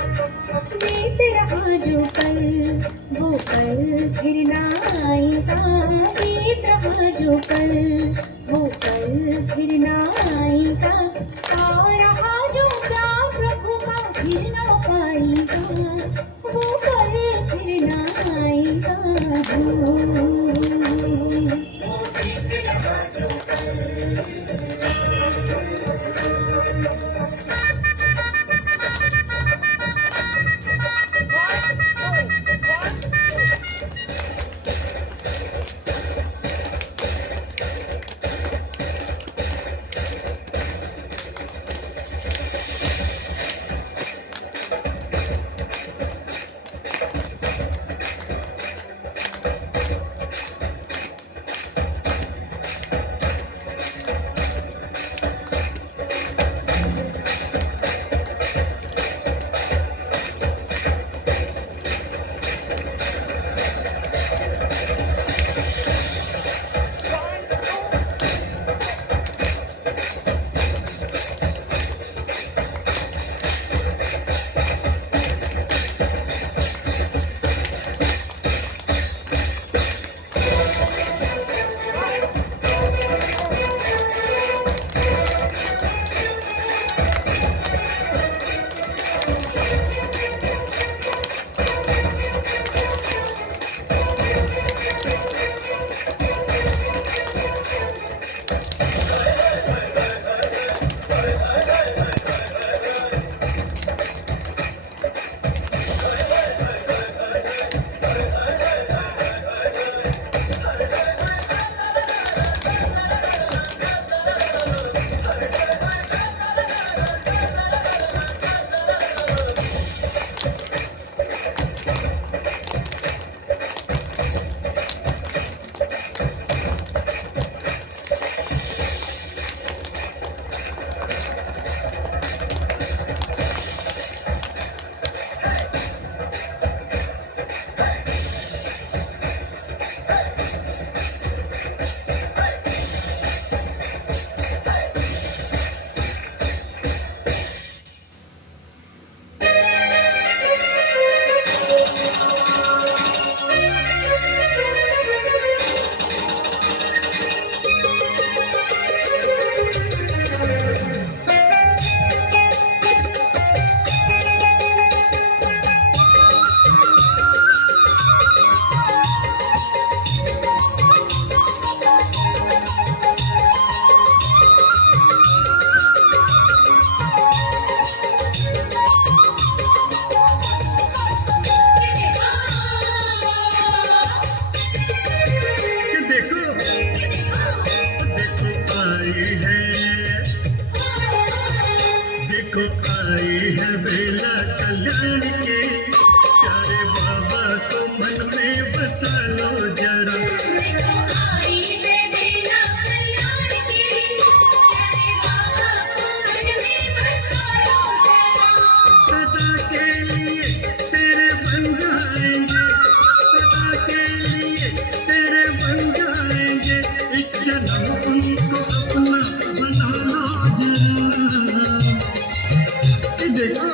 बीत रहा जो पल वो पल फिर ना आएगा। बीत रहा जो पल वो पल फिर ना आएगा। आ रहा जो प्यार प्रभु का फिर ना पाएगा। वो पल फिर ना आएगा। वो बीत रहा जो देखो आई है बेला कल्याण की, प्यारे बाबा को मन में बसा लो जरा। देखो आई है बेला कल्याण की, प्यारे बाबा को मन में बसा लो जरा। सदा के लिए तेरे बन जाएंगे, सदा के लिए तेरे बन जाएंगे, एक जन्म उनको अपना बना लो जरा। देखो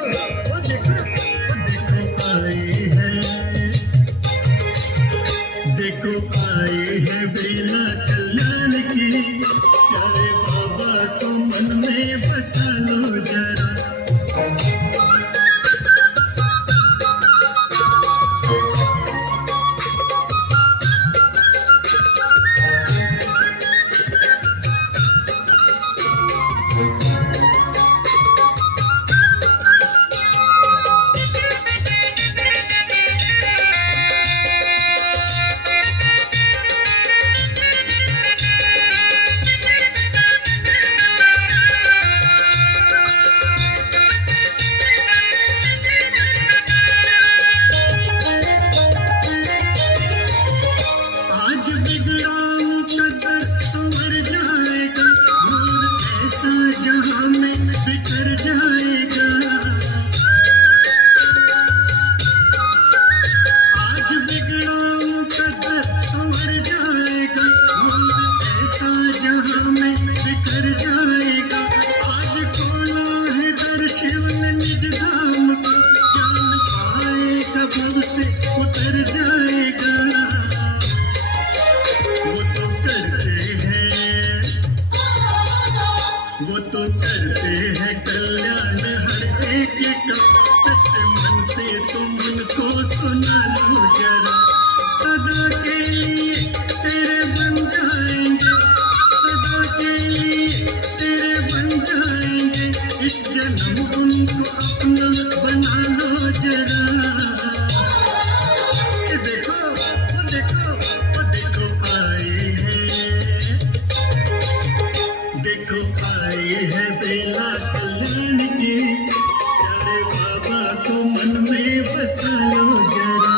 ये कब सच्चे मन से तुम उनको सुना लो जरा। सदा के लिए तेरे बन जाएंगे, सदा के लिए तेरे बन जाएंगे, एक जन्म उनको अपना बना लो जरा। ये देखो वो देखो वो देखो आए हैं, देखो आए है बेला कल्याण की, प्यारे बाबा को मन में बसा लो जरा।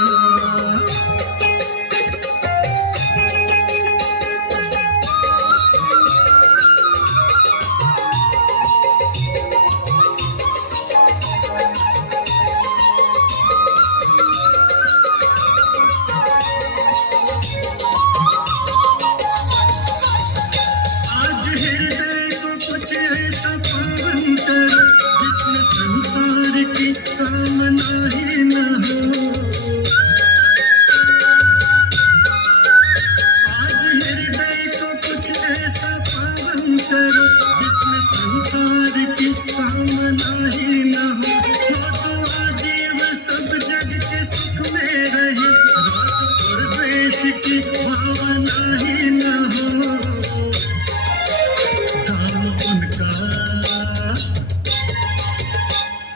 आज हृदय को कुछ ऐसा पावन करो, जिसमें संसार की कामना ही न हो। आज हृदय को कुछ ऐसा पावन करो, जिसमें संसार की कामना ही न हो। तो आजीव सब जग के सुख में रहे, राग और द्वेष की भावना ही न हो। धाम उनका,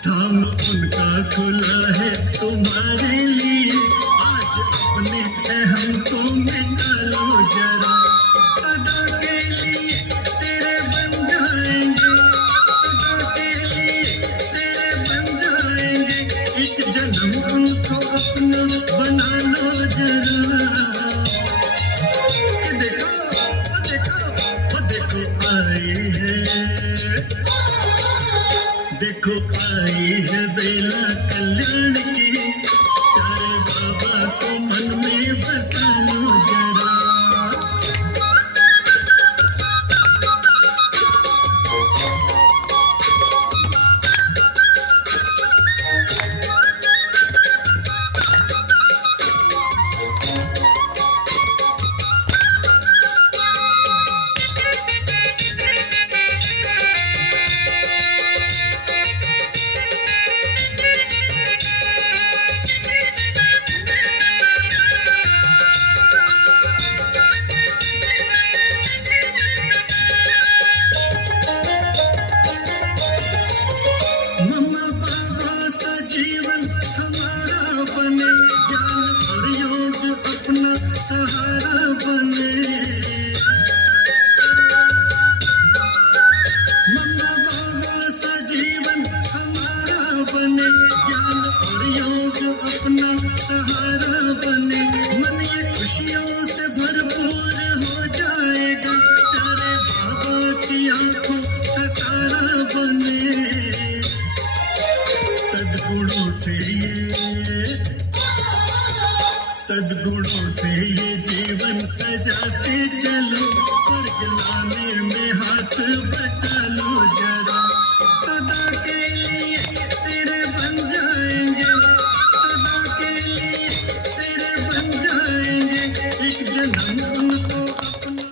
धाम उनका खुला है तुम्हारे लिए, आज अपने अहम को मिटा लो जरा। सदा के लिए तेरे बन जाएंगे, सदा के लिए तेरे बन जाएंगे, एक जन्म उनको अपना बना लो जरा। ये देखो वो देखो वो देखो आए हैं, देखो आई है बेला कल्याण की, प्यारे बाबा को मन में बसा लो जरा। मम्मा बाबा सा जीवन हमारा बने, ज्ञान और योग अपना सहारा बने। मम्मा बाबा सा जीवन हमारा बने, ज्ञान और योग अपना सहारा बने। मन ये खुशियों से भरपूर हो जाएगा, प्यारे बाबा की आंखों का तारा बने। सद्गुणों से ये, सद्गुणों से ये जीवन सजाते चलो, स्वर्ग लाने में हाथ बटा लो जरा। सदा के लिए तेरे बन जाएंगे, सदा के लिए तेरे बन जाएंगे, एक जन्म उनको अपना।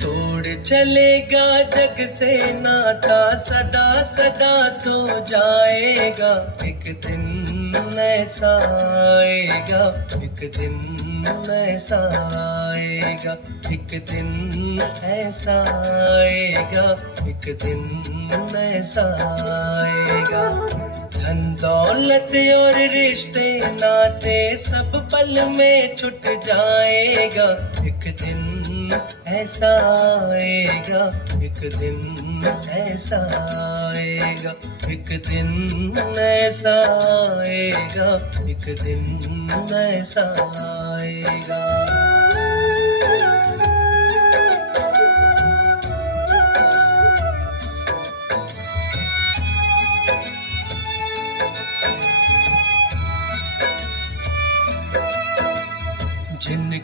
तोड़ चलेगा जग से नाता, सदा सदा सो जाएगा, एक दिन ऐसा आएगा, एक दिन ऐसा आएगा, एक दिन ऐसा आएगा, एक दिन ऐसा आएगा। धन दौलत और रिश्ते नाते सब पल में छुट जाएगा, एक दिन ऐसा आएगा, एक दिन ऐसा आएगा, एक दिन ऐसा आएगा, एक दिन ऐसा आएगा।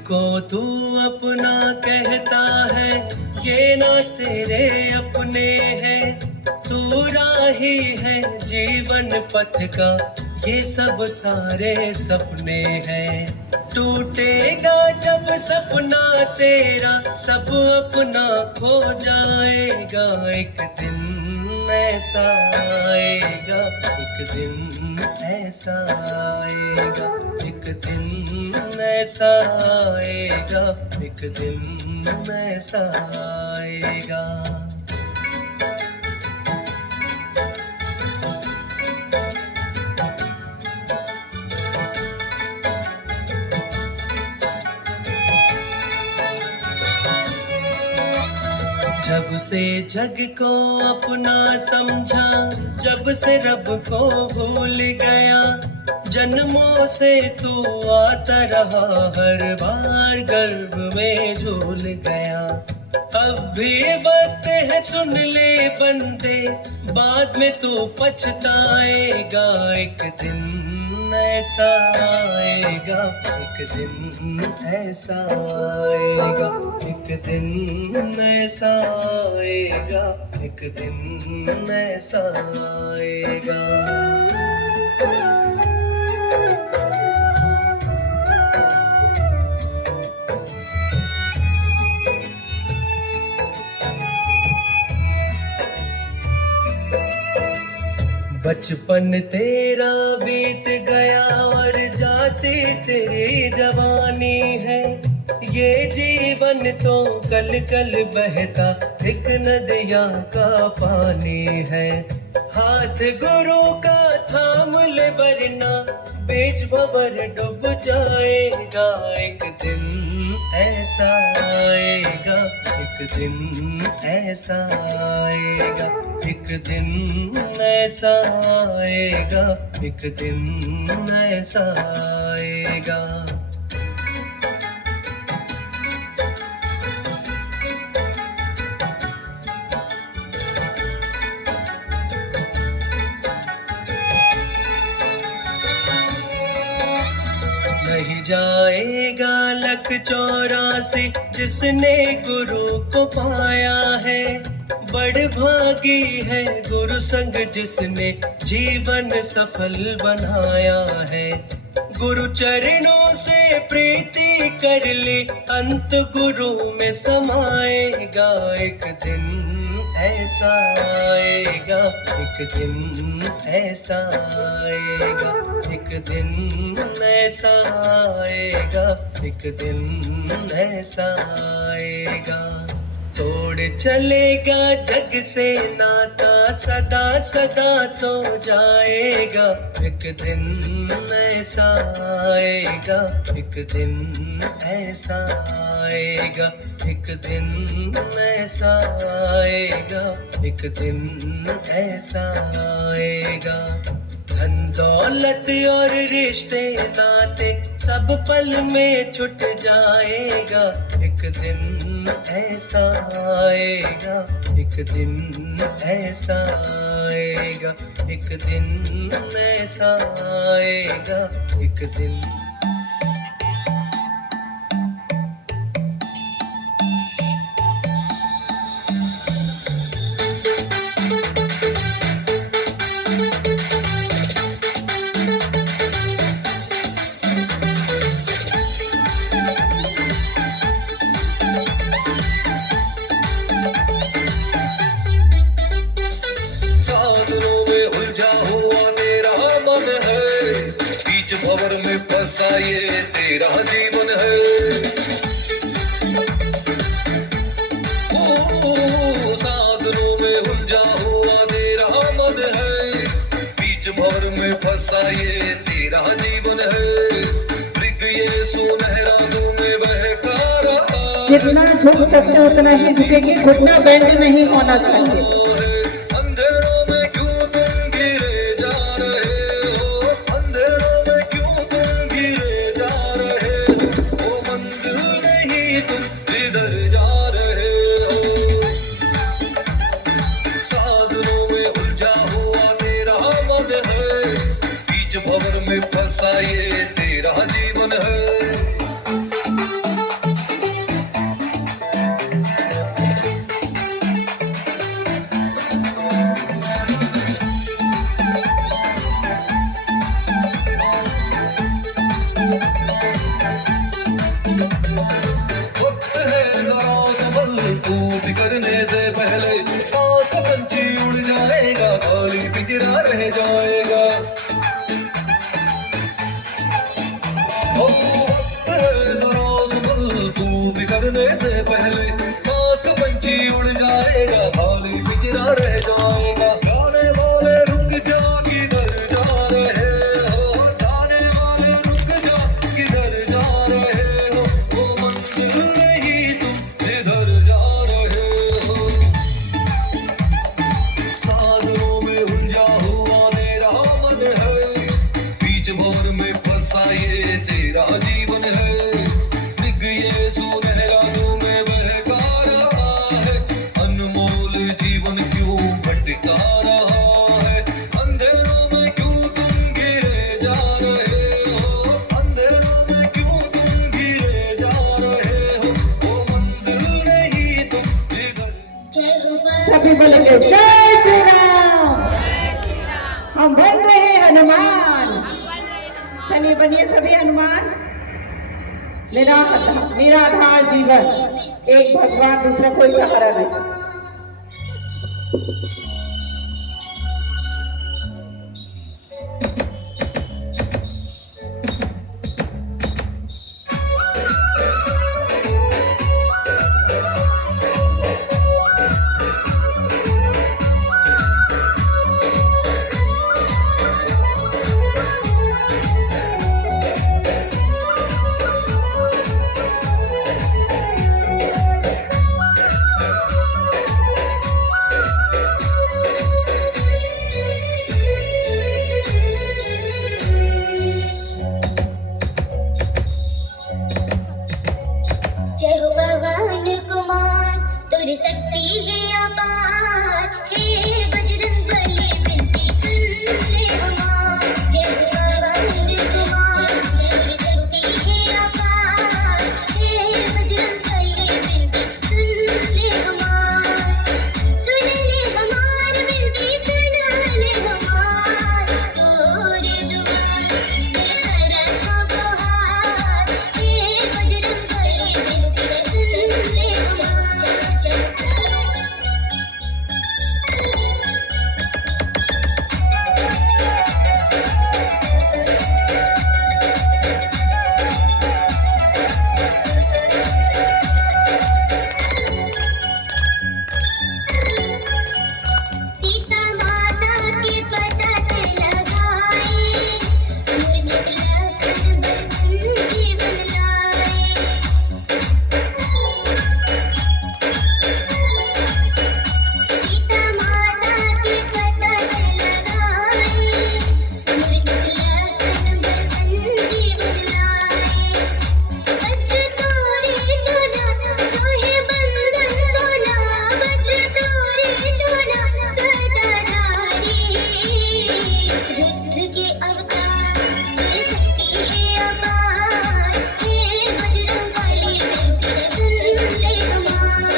जिनको तू अपना कहता है ये ना तेरे अपने हैं। तू राही है जीवन पथ का, ये सब सारे सपने हैं। टूटेगा जब सपना तेरा, सब अपना खो जाएगा। एक दिन ऐसा आएगा, एक दिन ऐसा आएगा, एक दिन ऐसा आएगा, एक दिन ऐसा आएगा। जब से जग को अपना समझा, जब से रब को भूल गया, जन्मों से तू आता रहा, हर बार गर्भ में झूल गया। अब भी वक्त है सुन ले बंदे, बाद में तू पछताएगा। एक दिन ऐसा आएगा, एक दिन ऐसा आएगा, एक दिन ऐसा आएगा, एक दिन ऐसा आएगा। बचपन तेरा बीत गया और जाती तेरी जवानी है। ये जीवन तो कल कल बहता एक नदिया का पानी है। हाथ गुरु का थाम ले वरना बीच भंवर डूब जाएगा। एक दिन ऐसा आएगा, एक दिन ऐसा आएगा, एक दिन ऐसा आएगा, एक दिन ऐसा आएगा। नहीं जाएगा लख 84 जिसने गुरु को पाया है। बड़ भागी है गुरु संग जिसने जीवन सफल बनाया है। गुरु चरणों से प्रीति कर ले, अंत गुरु में समाएगा। एक दिन ऐसा आएगा, एक दिन ऐसा आएगा, एक दिन ऐसा आएगा, एक दिन ऐसा आएगा। तोड़ चलेगा जग से नाता, सदा सदा सो जाएगा। एक दिन ऐसा आएगा, एक दिन ऐसा आएगा, एक दिन ऐसा आएगा, एक दिन ऐसा आएगा। धन दौलत और रिश्ते नाते सब पल में छुट जाएगा। एक दिन ऐसा आएगा, एक दिन ऐसा आएगा, एक दिन ऐसा आएगा, एक दिन। भंवर में फंसा ये तेरा जीवन है। साधनों में उलझा हुआ तेरा मन है। बीच भंवर में फंसा ये तेरा जीवन है। मृग ये सुनहरा तुम्हें बहका रहा। जितना झुक सकते उतना ही झुकेंगे, घुटना बेंड नहीं होना चाहिए। भंवर में फंसा ये तेरा जीवन है। पिंजरा रह जाएगा। ओ वक्त है जरा संभल, तू बिगड़ने से पहले सांस का पंछी उड़ जाएगा, खाली पिंजरा रह जाएगा। जाने वाले रुक जा, किधर जा रहे हो, जाने वाले रुक जा, किधर जा रहे हो, वो मंजिल नहीं तुम जिधर जा रहे हो। सागरों में उलझा हुआ मेरा मन है, बीच भंवर में फंसा ये तेरा जीवन है। मृग ये सुनहरा धूम में बहका रहा है, अनमोल जीवन क्यों भटका रहा है। अंधेरों में क्यों तुम गिरे जा रहे हो, अंधेरों में क्यों तुम गिरे जा रहे हो, वो मंजिल नहीं तुम जिधर। जय हो सभी बोलेंगे जय श्री राम। हम बन रहे हैं हनुमान। चलिए बनिए सभी हनुमान। निराधार जीवन, एक भगवान दूसरा कोई सहारा नहीं। जय हो भगवान कुमार, तुर शक्ति है अपार, हे बजरंग बली विनती सुन ले हमार। जय हो भगवान कुमार, तुर शक्ति है अपार, हे बजरंग बली विनती सुन ले हमार। सुन ले हमार विनती, सुन ले हमार, तोरे दुआर में खड़ा हो गुहार, हे बजरंग बली विनती सुन ले हमार। सीता माता के पतत लगाए, मूर्छित लखन बल जीवन लाए। सीता माता के पतत लगाए, मूर्छित लखन बल जीवन लाए। वज्र तोरे चोला सोहे बंधन तोला, वज्र तोरे चोला गदाधारी। रुद्र के अवतार, तुर शक्ति है अपार, हे बजरंग बली विनती सुन ले हमार।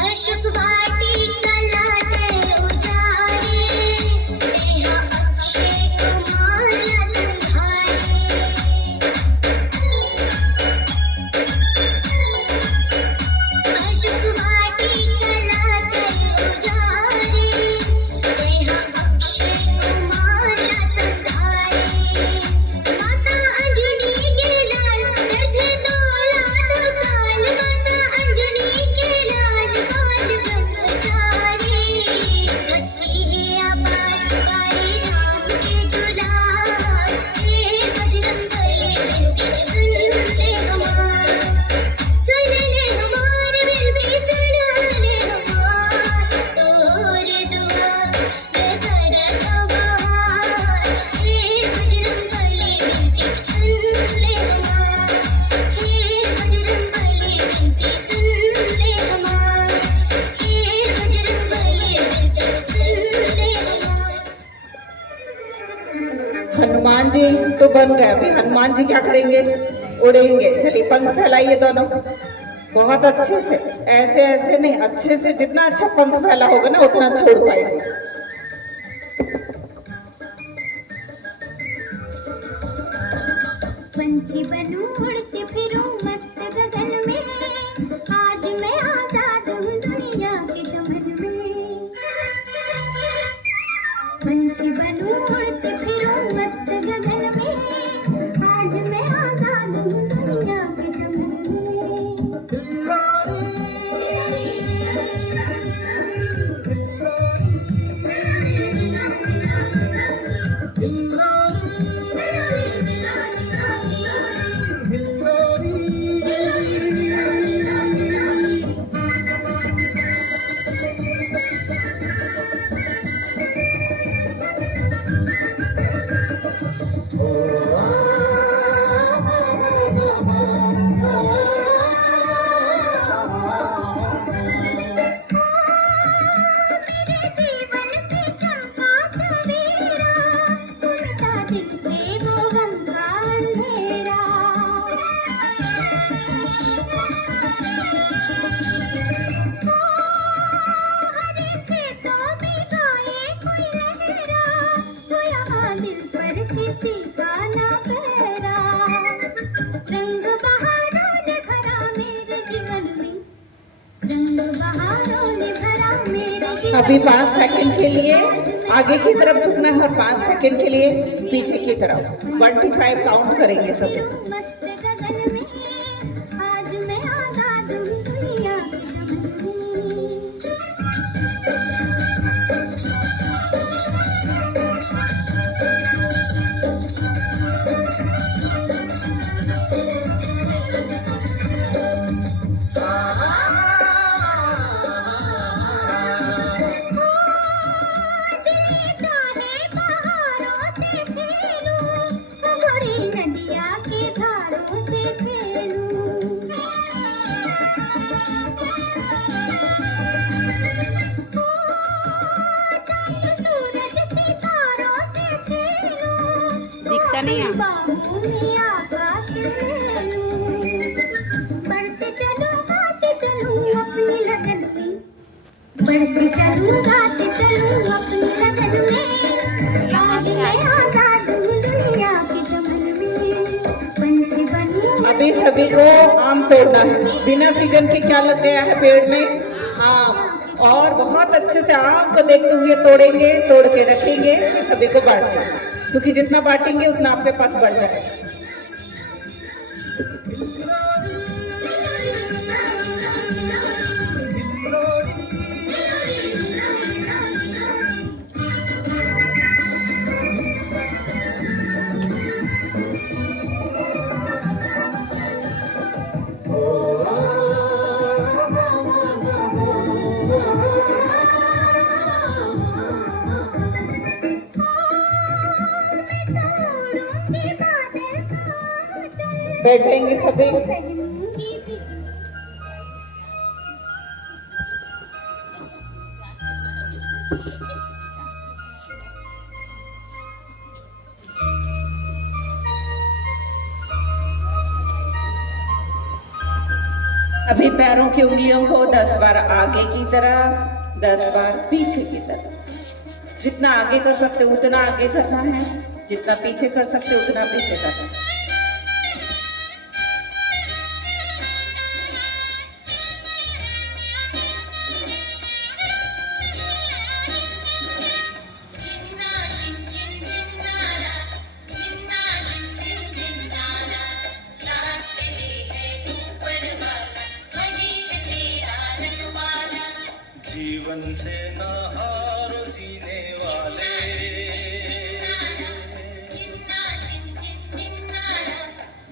अशोक वाटिका लाटे उजारे, नेहा अक्षय कुमार संघारे। अशोक वाटिका लाटे उजारे, नेहा अक्षय कुमार संघारे। माता अंजनी के लाल करते तोला तो काल, माता अंजनी के लाल बाल ब्रह्मचारी। भक्ति है अपार पुकारे राम के दुलार, हे बजरंग बली विनती सुन ले हमार। सुन ले हमार विनती, सुन ले हमार, तोरे दुआर में खड़ा हो गुहार, हे बजरंग बली विनती सुन ले हमार। हे बजरंग बली विनती सुन ले हमार, हे बजरंग बली विनती सुन ले हमार। हनुमान जी तो बन गए, अभी हनुमान जी क्या करेंगे? उड़ेंगे। चलिए पंख फैलाइए दोनों। बहुत अच्छे से, ऐसे ऐसे नहीं, अच्छे से, जितना अच्छा पंख फैला होगा ना उतना छोड़ पाएंगे। पंछी बनूं उड़ती फिरूं मस्त गगन में, आज मैं आजाद हूँ दुनिया के चमन में। पंछी बनूं उड़ती फिरूं मस्त गगन में, आज मैं आजाद हूँ दुनिया के चमन अभी 5 सेकंड के लिए आगे की तरफ झुकना है और 5 सेकंड के लिए पीछे की तरफ। 1 to 5 काउंट करेंगे सब। दिखता नहीं है। बढ़ते चलूं गाते चलूं अपनी लगन में, बढ़ते चलूं गाते चलूं अपनी लगन में, आज मैं आजाद हूँ दुनिया के चमन में। पंछी बनूं। अभी सभी को आम तोड़ना है। बिना सीजन के क्या लग गया है पेड़ में? आम। और बहुत अच्छे से आम को देखते हुए तोड़ेंगे, तोड़ के रखेंगे, सभी को बांटेंगे, क्योंकि जितना बांटेंगे उतना आपके पास बढ़ जाएगा। बैठ जाएंगे सभी। अभी पैरों की उंगलियों को 10 बार आगे की तरफ, 10 बार पीछे की तरफ। जितना आगे कर सकते उतना आगे करना है, जितना पीछे कर सकते उतना पीछे करना है। जीवन से ना हारो जीने वाले,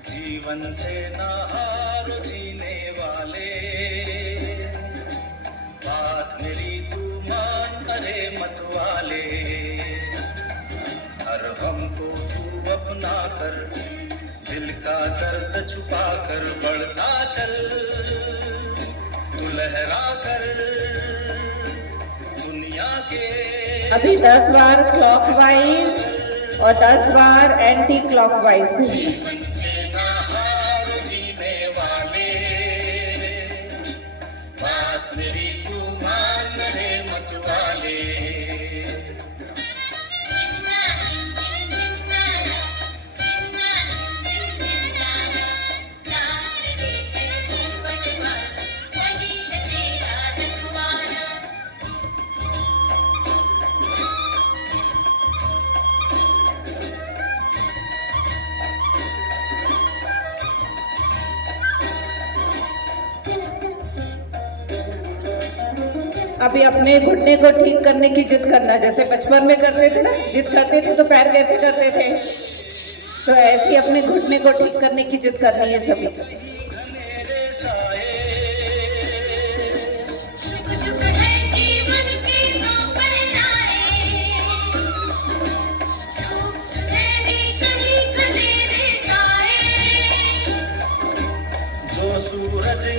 जीवन से ना हारो जीने वाले, बात मेरी तू मान अरे मत वाले, हर हमको तू अपना कर, दिल का दर्द छुपा कर बढ़ता चल, तू लहरा कर दुनिया के। अभी 10 बार क्लॉकवाइज और 10 बार एंटी क्लॉकवाइज घूमिए। जीवन से ना हारो जीने वाले, अभी अपने घुटने को ठीक करने की जिद करना, जैसे बचपन में करते थे ना, जिद करते थे तो पैर कैसे करते थे, तो ऐसे ही अपने घुटने को ठीक करने की जिद करनी है सभी को।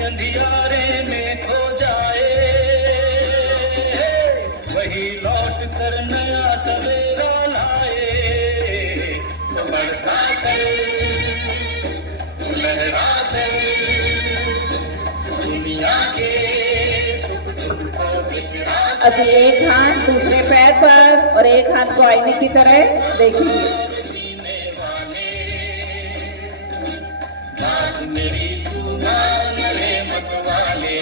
अंधियारे में खो जाए वही लौट कर नया सवेरा लाए। तो बढ़ता चल लहरा चल दुनिया के सुख दुख को बिसरा। अभी एक हाथ दूसरे पैर पर और एक हाथ को आईने की तरह देखेंगे। मेरी तू मान रे मत वाले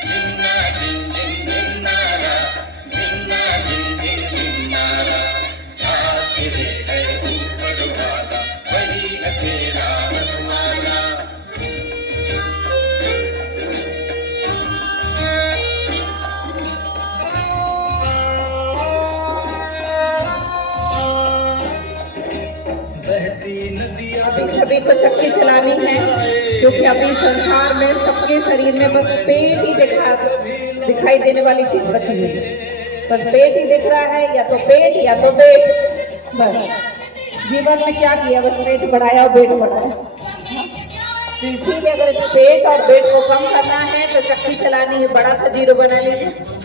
जिन्ना जिन जिन जिन्नारा जिन्ना जिन जिन जिन्नारा साथ रे है ऊपर वाला वही है तेरा रखवाला। अभी सभी को चक्की चलानी है, क्योंकि अभी संसार में सबके शरीर में बस पेट ही दिखाई देने वाली चीज बची हुई है। बस पेट ही दिख रहा है, या तो पेट या तो पेट। बस जीवन में क्या किया, बस पेट बढ़ाया और पेट बढ़ाया। तो इसीलिए अगर इस पेट और पेट को कम करना है तो चक्की चलानी है, बड़ा सा जीरो बना लीजिए।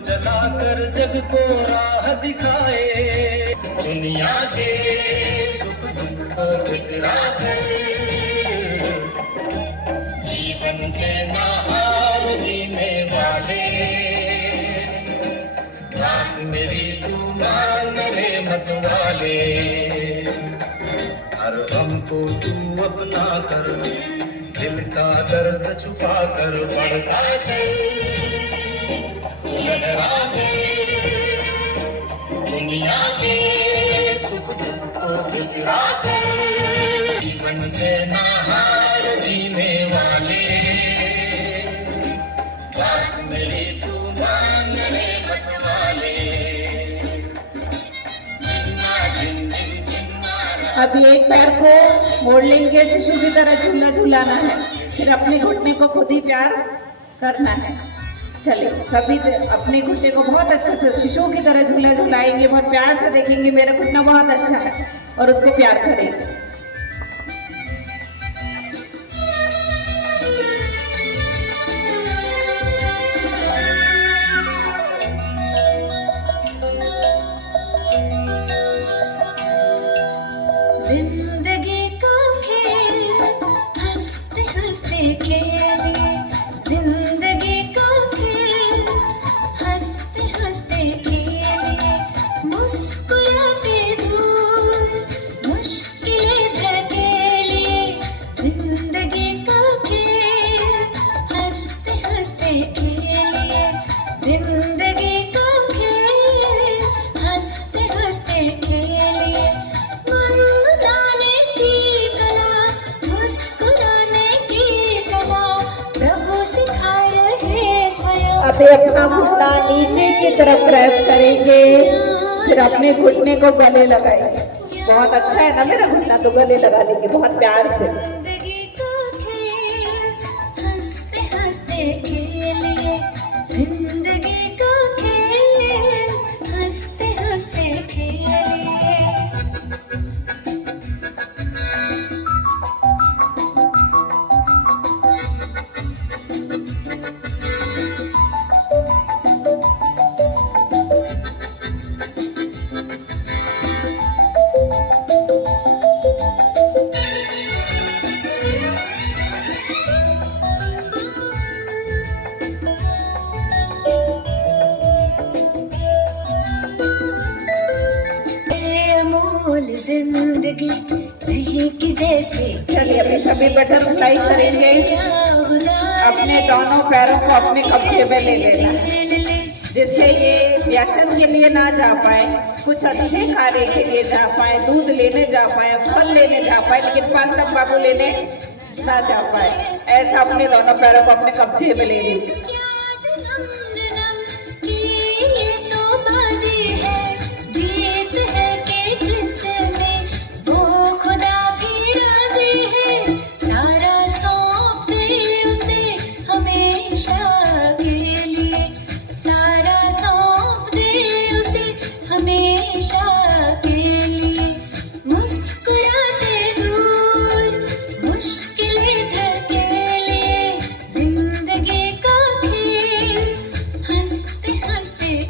जलाकर जग को राह दिखाए दुनिया के सुख दुख को बिसरा कर जीवन से नाहार जीने वाले बात मेरी तू मान रे मत वाले। हर गम को तू अपना कर दिल का दर्द छुपा कर बढ़ता चल लहरा दुनिया के सुख दुख को बिसरा कर जीवन से नाहार जीने वाले बात मेरी तू मान रे मत वाले जिन्ना जिन जिन जिन्ना। अभी एक पैर को मोड़ लेंगे, शिशु की तरह झूला झूलाना है, फिर अपने घुटने को खुद ही प्यार करना है। चलिए सभी अपने घुटने को बहुत अच्छे से शिशु की तरह झूला झूलाएंगे, बहुत प्यार से देखेंगे मेरा घुटना बहुत अच्छा है और उसको प्यार करेंगे। जिंदगी का खेल हंसते हंसते खेलिए, जिंदगी का खेल हंसते हंसते खेलिए, मुस्कुराते दूर मुश्किलें धकेलिए। जिंदगी का खेल हंसते हंसते खेलिए, जिंदगी का खेल हंसते हंसते खेलिए। मुस्कुराने की कला, मुस्कुराने की कला प्रभु सिखा रहे स्वयं। अभी अपना घुटना नीचे की तरफ प्रेस करेंगे, फिर अपने घुटने को गले लगाएंगे। बहुत अच्छा है ना मेरा घुटना, तो गले लगा लेंगे बहुत प्यार से। जिंदगी का खेल हंसते हंसते खेलिए, जिंदगी का खेल हंसते हंसते खेलिए। अनमोल जिंदगी नहीं कि जैसे। चलिए अभी सभी बटरफ्लाई करेंगे, अपने दोनों पैरों को अपने कब्जे में ले लेना, जिससे ये व्यसन के लिए ना जा पाए, कुछ अच्छे कार्य के लिए जा पाए, दूध लेने जा पाए, फल लेने जा पाए, लेकिन पान तंबाकू लेने ना जा पाए, ऐसा अपने दोनों पैरों को अपने कब्जे में ले लीजिए।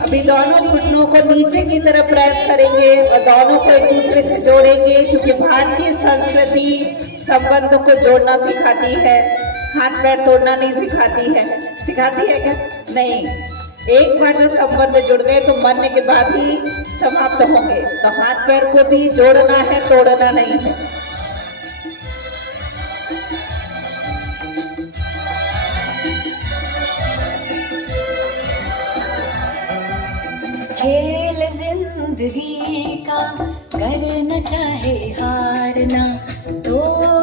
अभी दोनों घुटनों को नीचे की तरफ प्रेस करेंगे और दोनों को एक दूसरे से जोड़ेंगे, क्योंकि भारतीय संस्कृति संबंधों को जोड़ना सिखाती है, हाथ पैर तोड़ना नहीं सिखाती है। सिखाती है क्या? नहीं। एक बार जो संबंध जुड़ गए तो मरने के बाद ही समाप्त होंगे, तो हाथ पैर को भी जोड़ना है, तोड़ना नहीं है। खेल जिंदगी का करना चाहे हारना, तो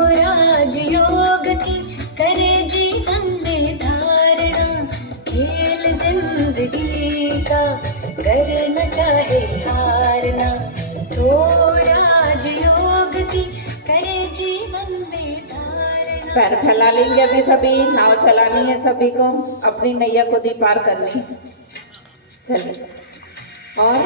राजयोग की करे जीवन में धारणा। खेल जिंदगी का करना चाहे हारना, तो राजयोग की करे जीवन में धारणा। पैर फैला लेंगे अभी सभी, नाव चलानी है सभी को, अपनी नैया को दी पार करनी है। चलिए, और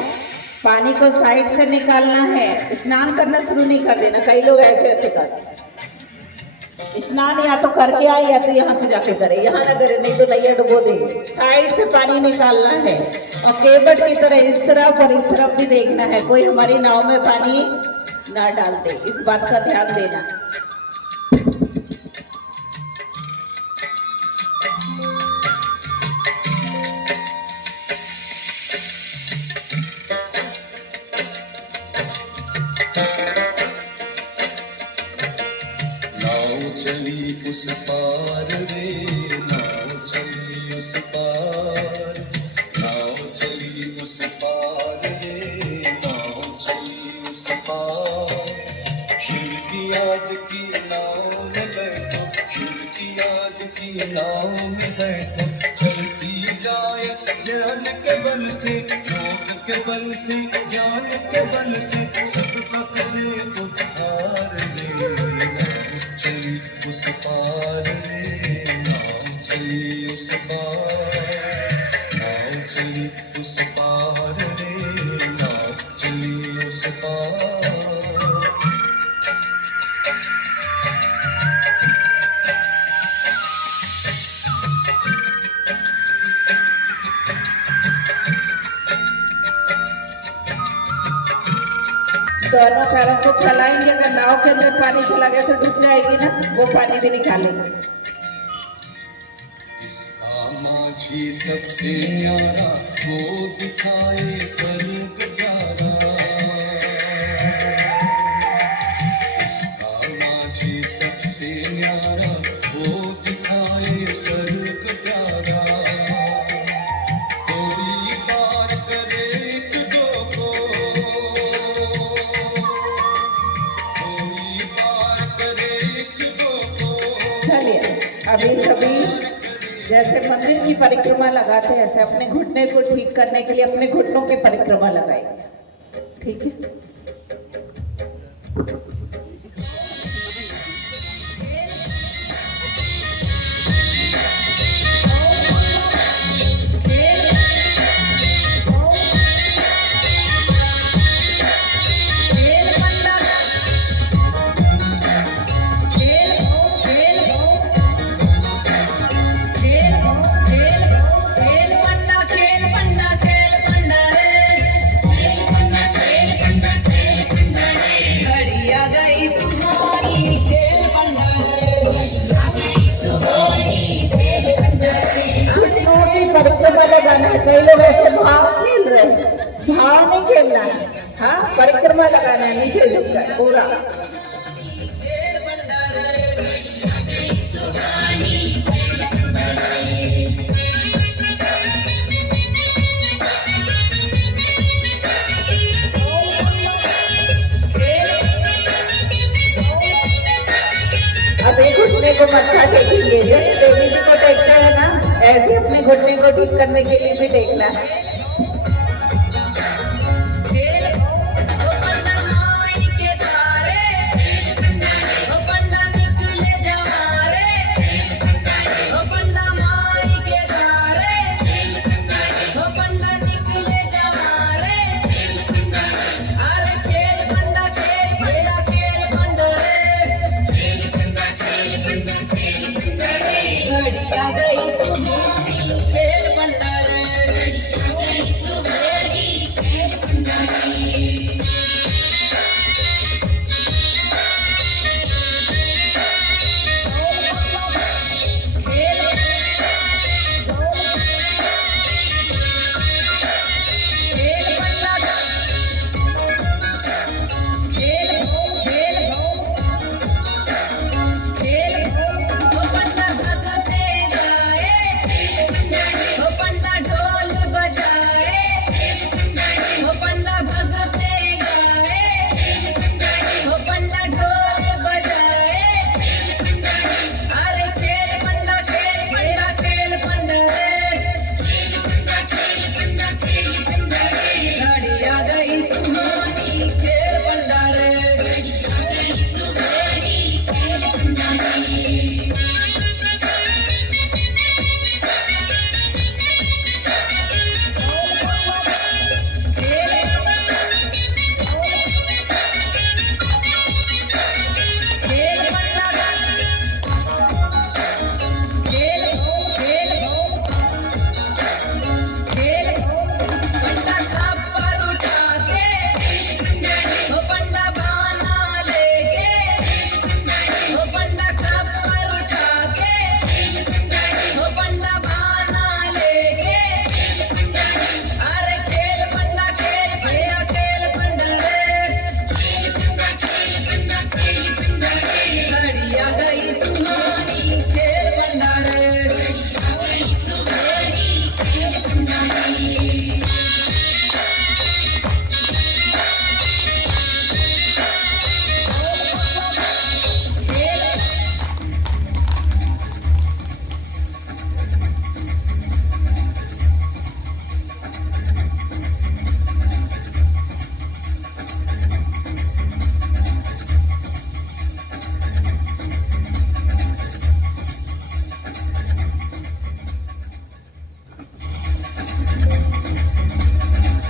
पानी को साइड से निकालना है, स्नान करना शुरू नहीं कर देना। कई लोग ऐसे ऐसे कर स्नान या तो करके आए या तो यहाँ से जाके करे, यहाँ ना करे, नहीं तो नैया डुबो देंगे। साइड से पानी निकालना है और केवट की तरह इस तरफ और इस तरफ भी देखना है, कोई हमारी नाव में पानी ना डाल दे, इस बात का ध्यान देना। चली उस पार रे, नाव चली उस पार, नाव चली उस पार रे, नाव चली उस पार। शिर की याद की नाव में बैठो, शिर की याद की नाव में बैठो, चलती जाए ज्ञान के बल से, योग के बल से, ज्ञान के बल से, सबका करे उद्धार रे। चली उस पार रे, नाव चली उस पार, नाव चली उस पार रे, नाव चली उस पार। दोनों पैरों को चलाएंगे, अगर नाव के अंदर पानी चला गया तो डूब जाएगी ना, वो पानी भी निकालेंगे। इसका माझी सबसे न्यारा, वो दिखाए स्वरूप प्यारा। इसका माझी सबसे न्यारा, वो दिखाए स्वरूप प्यारा। कोई पार करे एक दो को, अभी सभी जैसे मंदिर की परिक्रमा लगाते हैं, ऐसे अपने घुटने को ठीक करने के लिए अपने घुटनों की परिक्रमा लगाएंगे। ठीक है? परिक्रमा लगाना है, कई लोग ऐसे भाव खेल रहे हैं, भाव नहीं खेलना है। हाँ, परिक्रमा लगाना है, नीचे झुककर पूरा। घुटने को मत्था टेकेंगे, जैसे देवी जी को टेकते हैं ना, ऐसे अपने घुटने को ठीक करने के लिए भी टेकना है।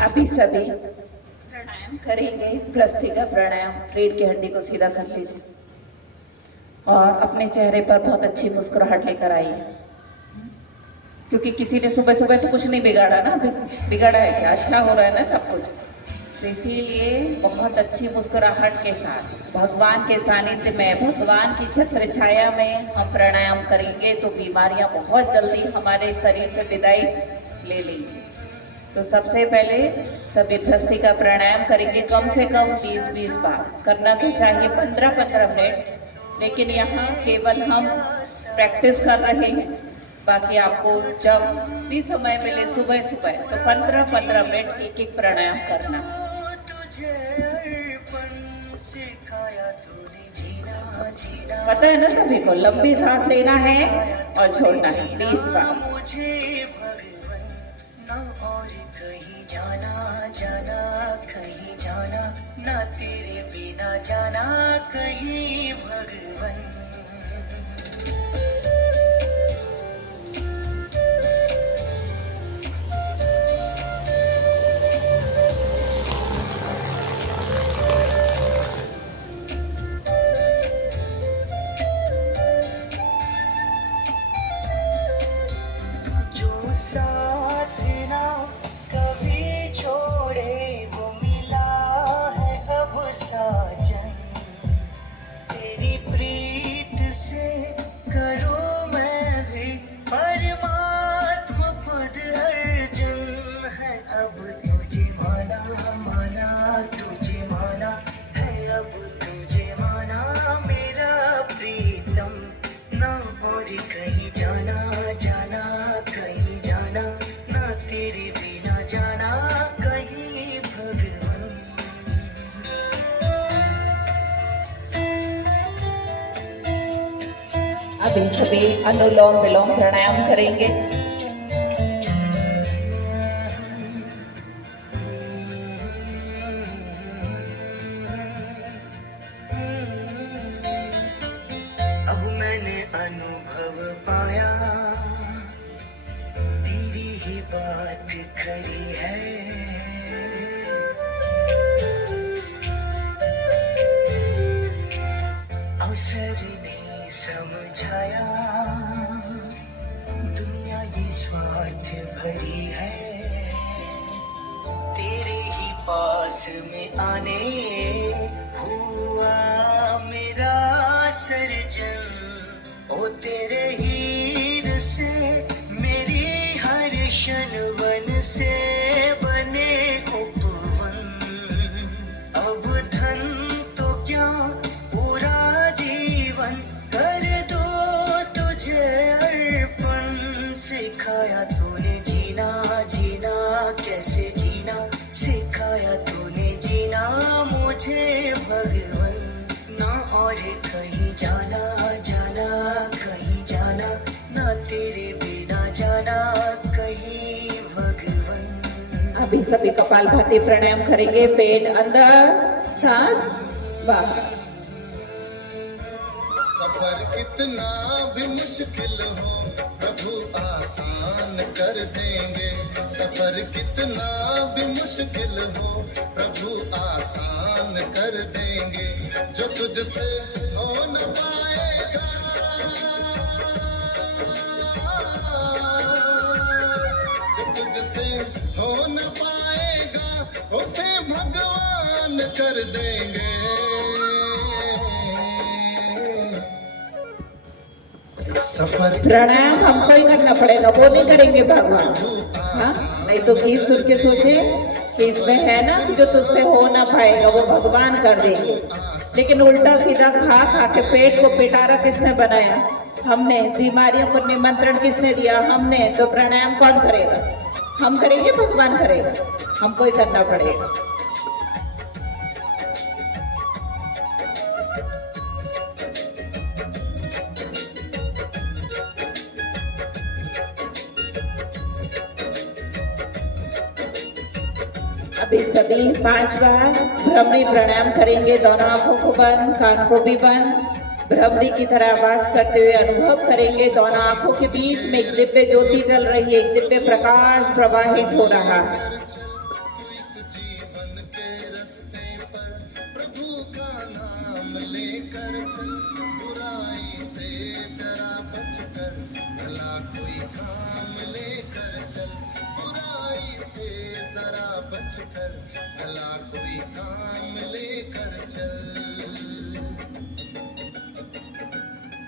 अभी सभी प्राणायाम करेंगे, भ्रस्त्रिका प्राणायाम। रीढ़ की हड्डी को सीधा कर लीजिए और अपने चेहरे पर बहुत अच्छी मुस्कुराहट लेकर आइए, क्योंकि किसी ने सुबह सुबह तो कुछ नहीं बिगाड़ा ना, बिगाड़ा है क्या, अच्छा हो रहा है ना सब कुछ। तो इसीलिए बहुत अच्छी मुस्कुराहट के साथ भगवान के सानिध्य में, भगवान की छत्र छाया में हम प्राणायाम करेंगे तो बीमारियां बहुत जल्दी हमारे शरीर से विदाई ले लेंगी। तो सबसे पहले सभी भ्रस्त्रिका प्राणायाम करेंगे, कम से कम 20-20 बार करना तो चाहिए, 15-15 मिनट, लेकिन यहाँ केवल हम प्रैक्टिस कर रहे हैं। बाकी आपको जब भी समय मिले सुबह सुबह तो 15-15 मिनट एक प्राणायाम करना। पता है ना सभी को, लंबी सांस लेना है और छोड़ना है 20 बार। और कहीं जाना जाना कहीं जाना ना, तेरे बिना जाना कहीं भगवन। अभी सभी अनुलोम विलोम प्राणायाम करेंगे। अब मैंने अनुभव पाया तेरी ही बात खरी है। अवसर ने समझाया दुनिया ये स्वार्थ भरी है। तेरे ही पास में आने हुआ मेरा सर्जन। ओ तेरे हीर से मेरी हर क्षण वन से बने उपवन। अब धन तो क्या पूरा जीवन कर दो तुझे अर्पण। सिखाया तूने जीना जीना कैसे जीना। सिखाया तूने जीना मुझे भगवन। ना और कहीं जाना जाना कहीं जाना। ना तेरे बिना जाना कहीं भगवन। अभी सभी कपालभाति प्राणायाम करेंगे। पेट अंदर, सांस बाहर। सफर कितना भी मुश्किल हो प्रभु आसान कर देंगे। सफर कितना भी मुश्किल हो प्रभु आसान कर देंगे। जो तुझसे हो न पाएगा जो तुझसे हो न पाएगा उसे भगवान कर देंगे। प्राणायाम हमको ही करना पड़ेगा, वो नहीं करेंगे भगवान। हाँ, नहीं तो किस सुर के सोचे कि इसमें है ना कि जो तुझसे हो ना पाएगा वो भगवान कर देंगे। लेकिन उल्टा सीधा खा खा के पेट को पिटारा किसने बनाया? हमने। बीमारियों को निमंत्रण किसने दिया? हमने। तो प्राणायाम कौन करेगा? हम करेंगे, भगवान करेगा? हमको ही करना पड़ेगा। अभी सभी 5 बार भ्रमरी प्राणायाम करेंगे। दोनों आंखों को बंद, कान को भी बंद। भ्रमरी की तरह आवाज करते हुए अनुभव करेंगे दोनों आंखों के बीच में एक दिव्य ज्योति जल रही है, एक दिव्य प्रकाश प्रवाहित हो रहा है। जीवन के रास्ते पर प्रभु का नाम लेकर चल। बुराई से जरा बचकर भला कोई काम लेकर चल। बुराई से जरा बचकर भला कोई काम लेकर चल।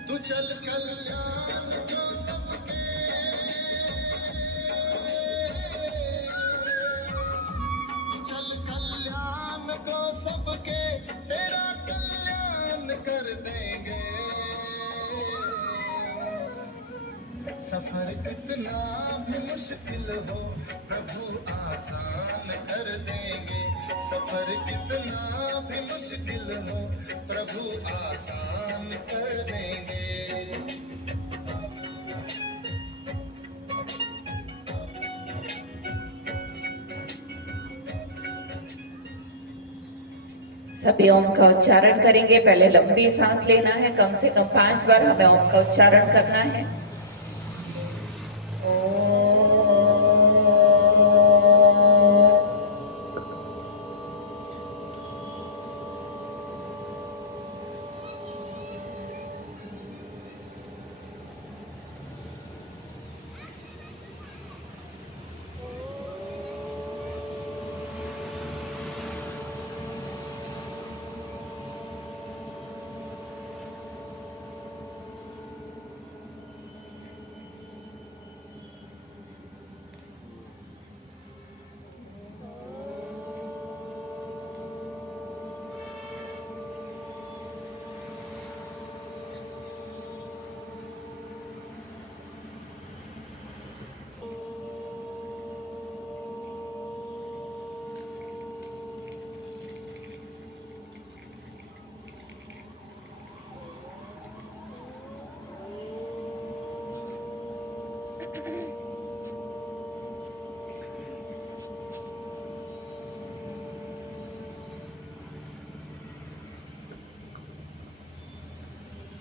तू चल कल्याण को सबके चल कल्याण को सबके तेरा कल्याण कर देंगे। सफर कितना भी मुश्किल हो प्रभु आसान कर देंगे। सफर कितना भी मुश्किल हो प्रभु आसान कर देंगे। सभी ओम का उच्चारण करेंगे। पहले लंबी सांस लेना है, कम से कम 5 बार हमें ओम का उच्चारण करना है।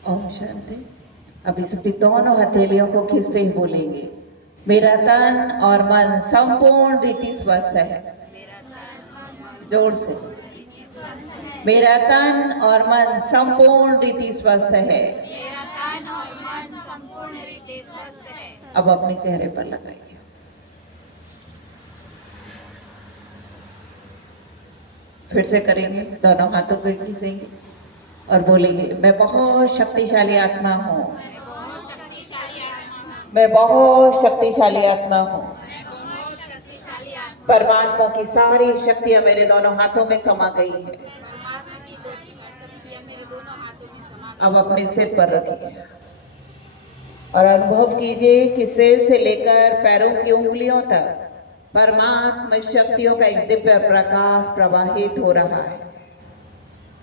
ओम शांति। अभी सभी दोनों हथेलियों को खींचते ही बोलेंगे, मेरा तन और मन संपूर्ण रीति स्वस्थ है। जोर से, मेरा तन और मन संपूर्ण रीति स्वस्थ है। अब अपने चेहरे पर लगाइए। फिर से करेंगे, दोनों हाथों को खींचेंगे और बोलेंगे, मैं बहुत शक्तिशाली आत्मा हूँ, मैं बहुत शक्तिशाली आत्मा हूँ। परमात्मा की सारी शक्तियां मेरे दोनों हाथों में समा गई है। अब अपने सिर पर रखिए और अनुभव कीजिए कि सिर से लेकर पैरों की उंगलियों तक परमात्मा शक्तियों का एक दिव्य प्रकाश प्रवाहित हो रहा है।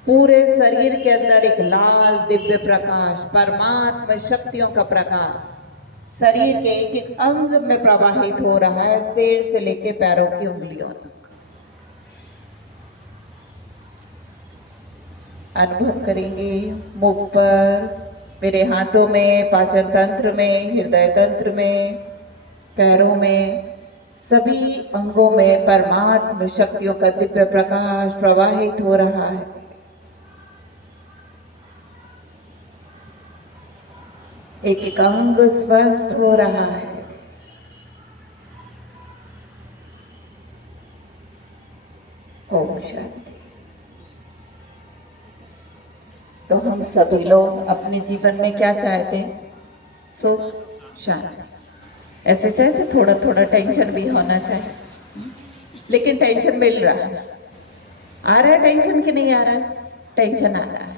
पूरे शरीर के अंदर एक लाल दिव्य प्रकाश, परमात्मा शक्तियों का प्रकाश शरीर के एक एक अंग में प्रवाहित हो रहा है, सिर से लेकर पैरों की उंगलियों तक। अनुभव करेंगे मुख पर, मेरे हाथों में, पाचन तंत्र में, हृदय तंत्र में, पैरों में, सभी अंगों में परमात्मा शक्तियों का दिव्य प्रकाश प्रवाहित हो रहा है। एक एक अंग स्वस्थ हो रहा है। ओम शांति। तो हम सभी लोग अपने जीवन में क्या चाहते हैं? सुख, शांति। ऐसे चाहते थोड़ा थोड़ा टेंशन भी होना चाहिए, लेकिन टेंशन मिल रहा है। आ रहा है टेंशन कि नहीं आ रहा है? टेंशन आ रहा है,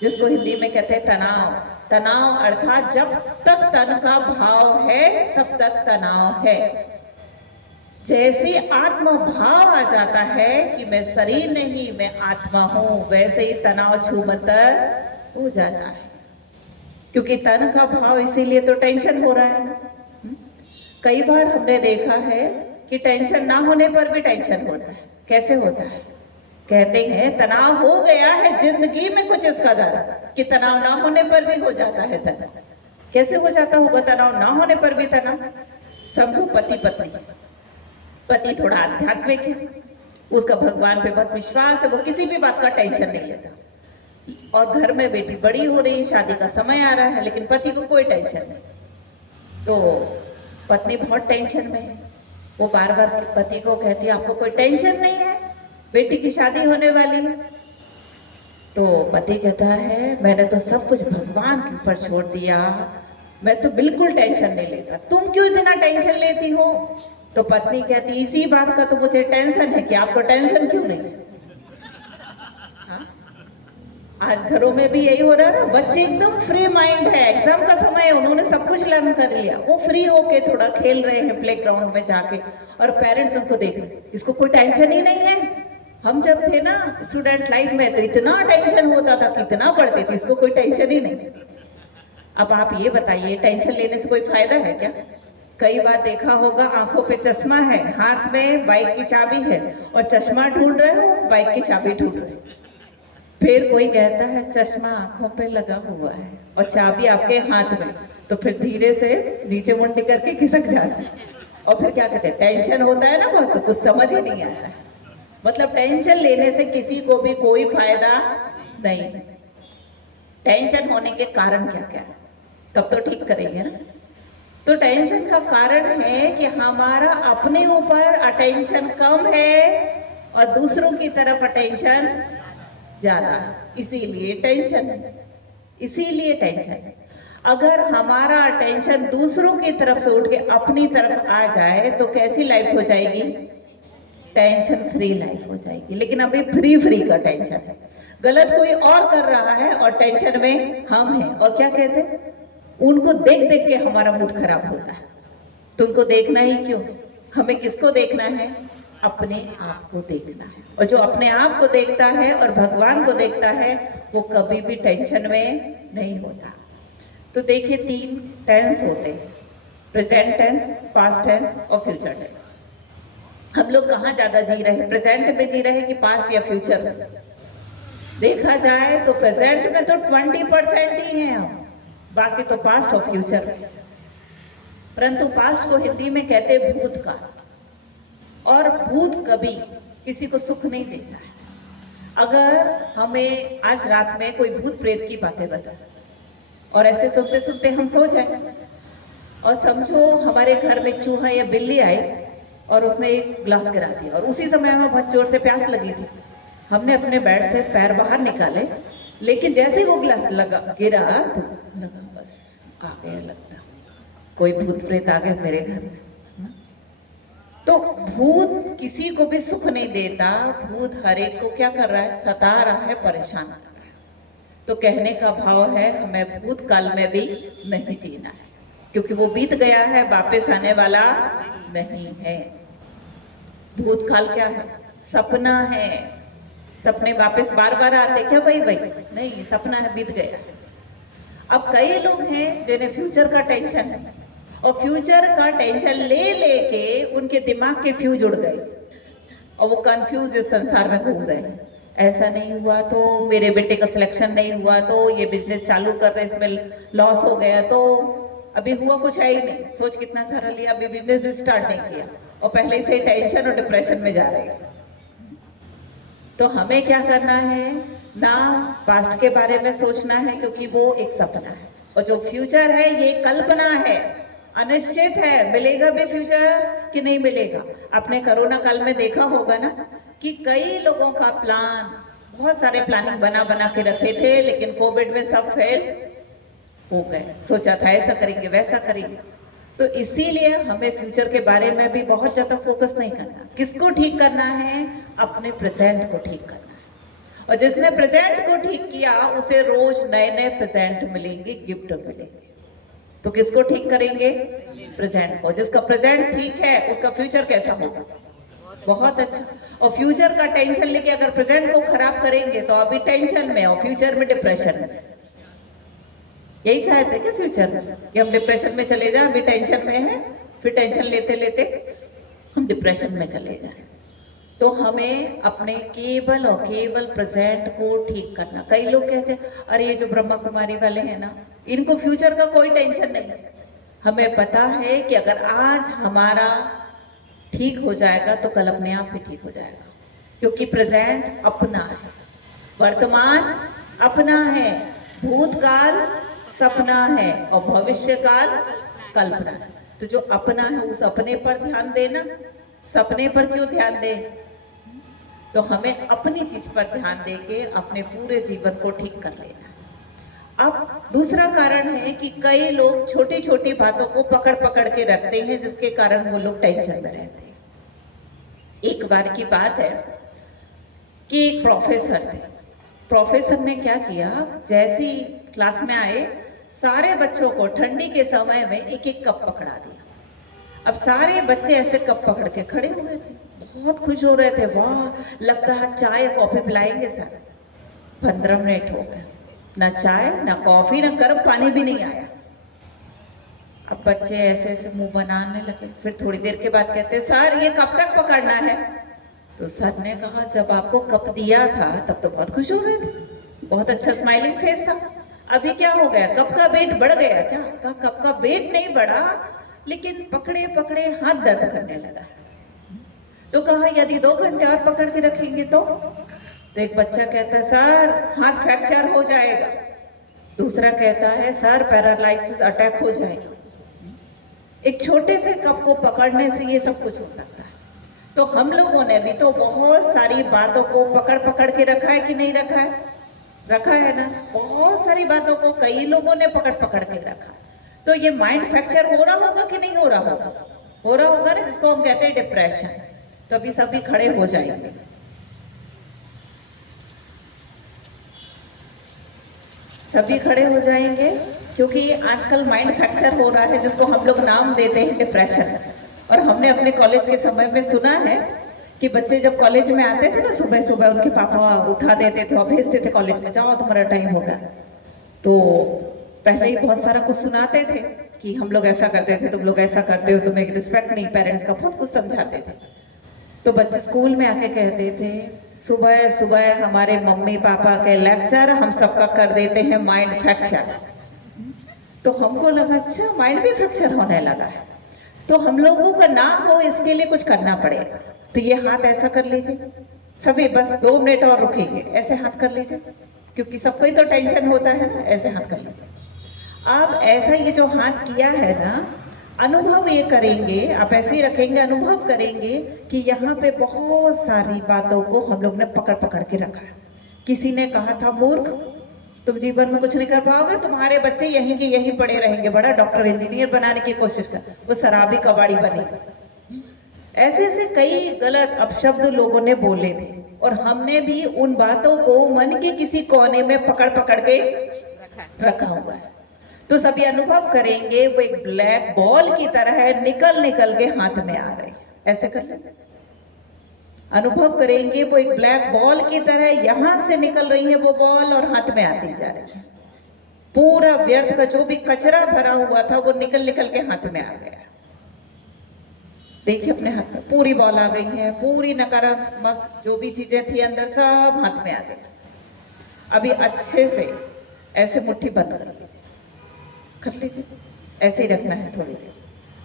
जिसको हिंदी में कहते हैं तनाव। तनाव अर्थात जब तक तन का भाव है तब तक तनाव है। जैसे आत्मा भाव आ जाता है कि मैं शरीर नहीं, मैं आत्मा हूँ, वैसे ही तनाव छूमंतर हो जाता है। क्योंकि तन का भाव, इसीलिए तो टेंशन हो रहा है। कई बार हमने देखा है कि टेंशन ना होने पर भी टेंशन होता है। कैसे होता है? कहते हैं तनाव हो गया है जिंदगी में कुछ इस कदर कि तनाव ना होने पर भी हो जाता है तनाव। कैसे हो जाता होगा तनाव ना होने पर भी तनाव? समझो पति पत्नी, पति थोड़ा आध्यात्मिक है, उसका भगवान पे बहुत विश्वास है, वो किसी भी बात का टेंशन नहीं लेता। और घर में बेटी बड़ी हो रही है, शादी का समय आ रहा है, लेकिन पति को कोई टेंशन नहीं। तो पत्नी बहुत टेंशन में है, वो बार बार पति को कहती है आपको कोई टेंशन नहीं है, बेटी की शादी होने वाली है। तो पति कहता है मैंने तो सब कुछ भगवान के ऊपर छोड़ दिया, मैं तो बिल्कुल टेंशन नहीं लेता, तुम क्यों इतना टेंशन लेती हो? तो पत्नी कहती इसी बात का तो मुझे टेंशन है कि आपको टेंशन क्यों नहीं। हाँ? आज घरों में भी यही हो रहा है ना, बच्चे एकदम फ्री माइंड है, एग्जाम का समय है, उन्होंने सब कुछ लर्न कर लिया, वो फ्री होके थोड़ा खेल रहे हैं प्ले ग्राउंड में जाके, और पेरेंट्स उनको देख रहे हैं, इसको कोई टेंशन ही नहीं है। हम जब थे ना स्टूडेंट लाइफ में तो इतना टेंशन होता था, कितना पढ़ते थे, इसको कोई टेंशन ही नहीं। अब आप ये बताइए टेंशन लेने से कोई फायदा है क्या? कई बार देखा होगा आंखों पे चश्मा है, हाथ में बाइक की चाबी है, और चश्मा ढूंढ रहे हो, बाइक की चाबी ढूंढ रहे हो। फिर कोई कहता है चश्मा आंखों पे लगा हुआ है और चाबी आपके हाथ में, तो फिर धीरे से नीचे मुंडी करके खिसक जाते हैं। और फिर क्या कहते हैं टेंशन होता है ना बहुत, तो कुछ समझ ही नहीं आता है। मतलब टेंशन लेने से किसी को भी कोई फायदा नहीं। टेंशन होने के कारण क्या क्या है, तब तो ठीक करेंगे ना। तो टेंशन का कारण है कि हमारा अपने ऊपर अटेंशन कम है और दूसरों की तरफ अटेंशन ज्यादा, इसीलिए टेंशन है, इसीलिए टेंशन है। अगर हमारा अटेंशन दूसरों की तरफ से उठ के अपनी तरफ आ जाए तो कैसी लाइफ हो जाएगी? टेंशन फ्री लाइफ हो जाएगी। लेकिन अभी फ्री का टेंशन है, गलत कोई और कर रहा है और टेंशन में हम हैं। और क्या कहते हैं, उनको देख देख के हमारा मूड खराब होता है। तुमको देखना ही क्यों, हमें किसको देखना है? अपने आप को देखना है। और जो अपने आप को देखता है और भगवान को देखता है वो कभी भी टेंशन में नहीं होता। तो देखिए 3 टेंस होते हैं, प्रेजेंट टेंस, पास्ट टेंस और फ्यूचर टेंस। हम लोग कहाँ ज्यादा जी रहे हैं, प्रेजेंट में जी रहे हैं कि पास्ट या फ्यूचर में? देखा जाए तो प्रेजेंट में तो 20% ही है हम, बाकी तो पास्ट और फ्यूचर। परंतु पास्ट को हिंदी में कहते हैं भूतकाल, और भूत कभी किसी को सुख नहीं देता है। अगर हमें आज रात में कोई भूत प्रेत की बातें बताए और ऐसे सुनते सुनते हम सो जाए, और समझो हमारे घर में चूहा या बिल्ली आई और उसने एक ग्लास गिरा दिया, और उसी समय हमें बहुत जोर से प्यास लगी थी, हमने अपने बेड से पैर बाहर निकाले, लेकिन जैसे ही वो ग्लास लगा गिरा तो लगा बस आ गया, लगता कोई भूत प्रेत आ गए मेरे घर में। तो भूत किसी को भी सुख नहीं देता, भूत हर एक को क्या कर रहा है, सता रहा है, परेशान कर रहा है। तो कहने का भाव है हमें भूतकाल में भी नहीं जीना है, क्योंकि वो बीत गया है, वापस आने वाला नहीं है। भूतकाल क्या है, सपना है। सपने वापस बार बार आते क्या? वही नहीं, सपना है, बीत गया। अब कई लोग हैं जिन्हें फ्यूचर का टेंशन है, और फ्यूचर का टेंशन ले लेके उनके दिमाग के फ्यूज उड़ गए और वो कंफ्यूज इस संसार में घूम रहे हैं। ऐसा नहीं हुआ तो, मेरे बेटे का सिलेक्शन नहीं हुआ तो, ये बिजनेस चालू कर रहे इसमें लॉस हो गया तो, अभी हुआ कुछ है ही नहीं, सोच कितना सारा लिया, अभी बिजनेस स्टार्ट नहीं किया और पहले से टेंशन और डिप्रेशन में जा रहे हैं। तो हमें क्या करना है ना, पास्ट के बारे में सोचना है, क्योंकि वो एक सपना है, और जो फ्यूचर है ये कल्पना है, अनिश्चित है, मिलेगा भी फ्यूचर कि नहीं मिलेगा। आपने कोरोना काल में देखा होगा ना कि कई लोगों का प्लान, बहुत सारे प्लानिंग बना के रखे थे, लेकिन कोविड में सब फेल हो गए। सोचा था ऐसा करेंगे वैसा करेंगे। तो इसीलिए हमें फ्यूचर के बारे में भी बहुत ज्यादा फोकस नहीं करना। किसको ठीक करना है? अपने प्रेजेंट को ठीक करना है, और जिसने प्रेजेंट को ठीक किया उसे रोज नए नए प्रेजेंट मिलेंगे, गिफ्ट मिलेंगे। तो किसको ठीक करेंगे? प्रेजेंट को। जिसका प्रेजेंट ठीक है उसका फ्यूचर कैसा होगा? बहुत अच्छा। और फ्यूचर का टेंशन लेके अगर प्रेजेंट को खराब करेंगे तो अभी टेंशन में और फ्यूचर में डिप्रेशन में। यही चाहते हैं क्या फ्यूचर में कि हम डिप्रेशन में चले जाए? अभी टेंशन में है, फिर टेंशन लेते लेते हम डिप्रेशन में चले जाए। तो हमें अपने केवल और केवल प्रेजेंट को ठीक करना। कई लोग कहते हैं अरे ये जो ब्रह्मा कुमारी वाले हैं ना, इनको फ्यूचर का कोई टेंशन नहीं है। हमें पता है कि अगर आज हमारा ठीक हो जाएगा तो कल अपने आप ही ठीक हो जाएगा, क्योंकि प्रेजेंट अपना है, वर्तमान अपना है, भूतकाल सपना है और भविष्यकाल कल्पना है। तो जो अपना है उस अपने पर ध्यान देना। सपने पर क्यों ध्यान दें? तो हमें अपनी चीज पर ध्यान देके अपने पूरे जीवन को ठीक कर लेना। अब दूसरा कारण है कि कई लोग छोटी छोटी बातों को पकड़ पकड़ के रखते हैं, जिसके कारण वो लोग टेंशन में रहते हैं। एक बार की बात है कि एक प्रोफेसर थे। प्रोफेसर ने क्या किया, जैसी क्लास में आए सारे बच्चों को ठंडी के समय में एक एक कप पकड़ा दिया। अब सारे बच्चे ऐसे कप पकड़ के खड़े हुए थे, बहुत खुश हो रहे थे, वाह लगता है चाय या कॉफी पिलाएंगे सर। 15 मिनट हो गए, ना चाय ना कॉफी ना गर्म पानी भी नहीं आया। अब बच्चे ऐसे ऐसे मुंह बनाने लगे। फिर थोड़ी देर के बाद कहते सर ये कब तक पकड़ना है? तो सर ने कहा जब आपको कप दिया था तब तो बहुत खुश हो रहे थे, बहुत अच्छा स्माइलिंग फेस था, अभी क्या हो गया? कप का वेट बढ़ गया क्या? कहा कप का वेट नहीं बढ़ा, लेकिन पकड़े पकड़े हाथ दर्द करने लगा। तो कहा यदि 2 घंटे और पकड़ के रखेंगे तो एक बच्चा कहता है सर हाथ फ्रैक्चर हो जाएगा। दूसरा कहता है सर पैरालाइसिस अटैक हो जाएगा। एक छोटे से कप को पकड़ने से ये सब कुछ हो सकता है। तो हम लोगों ने भी तो बहुत सारी बातों को पकड़ पकड़ के रखा है कि नहीं रखा है? रखा है ना। बहुत सारी बातों को कई लोगों ने पकड़ पकड़ के रखा। तो ये माइंड फ्रैक्चर हो रहा होगा कि नहीं हो रहा होगा? हो रहा होगा ना, जिसको हम कहते हैं डिप्रेशन। तो अभी सभी खड़े हो जाएंगे। सभी खड़े हो जाएंगे, क्योंकि आजकल माइंड फ्रैक्चर हो रहा है जिसको हम लोग नाम देते हैं डिप्रेशन। और हमने अपने कॉलेज के समय में सुना है कि बच्चे जब कॉलेज में आते थे ना, सुबह सुबह उनके पापा उठा देते थे और भेजते थे कॉलेज में, जाओ तुम्हारा टाइम होगा। तो पहले ही बहुत सारा कुछ सुनाते थे कि हम लोग ऐसा करते थे, तुम लोग ऐसा करते हो, तुम्हें रिस्पेक्ट नहीं, पेरेंट्स का बहुत कुछ समझाते थे। तो बच्चे स्कूल में आके कहते थे सुबह सुबह हमारे मम्मी पापा के लेक्चर हम सबका कर देते हैं माइंड फ्रैक्चर। तो हमको लगा अच्छा माइंड भी फ्रैक्चर होने लगा है, तो हम लोगों का ना हो इसके लिए कुछ करना पड़ेगा। तो ये हाथ ऐसा कर लीजिए सभी, बस 2 मिनट और रुकेंगे, ऐसे हाथ कर लीजिए, क्योंकि सबको ही तो टेंशन होता है ना, ऐसे हाथ कर लीजिए। अब ऐसा ये जो हाथ किया है ना, अनुभव ये करेंगे, आप ऐसे ही रखेंगे, अनुभव करेंगे कि यहाँ पे बहुत सारी बातों को हम लोग ने पकड़ पकड़ के रखा है। किसी ने कहा था मूर्ख, तुम जीवन में कुछ नहीं कर पाओगे, तुम्हारे बच्चे यहीं के यहीं पड़े रहेंगे, बड़ा डॉक्टर इंजीनियर बनाने की कोशिश कर, वो शराबी कबाड़ी बनेगा। ऐसे ऐसे कई गलत अपशब्द लोगों ने बोले थे, और हमने भी उन बातों को मन के किसी कोने में पकड़ पकड़ के रखा हुआ है। तो सभी अनुभव करेंगे वो एक ब्लैक बॉल की तरह है, निकल निकल के हाथ में आ रही है। ऐसे कर लेंगे, अनुभव करेंगे वो एक ब्लैक बॉल की तरह यहां से निकल रही है वो बॉल और हाथ में आती जा रही है। पूरा व्यर्थ का जो भी कचरा भरा हुआ था वो निकल निकल के हाथ में आ गया। देखिए अपने हाथ में पूरी बॉल आ गई है, पूरी नकारात्मक जो भी चीजें थी अंदर सब हाथ में आ गई। अभी अच्छे से ऐसे मुट्ठी बंद कर लीजिए, ऐसे ही रखना है थोड़ी देर।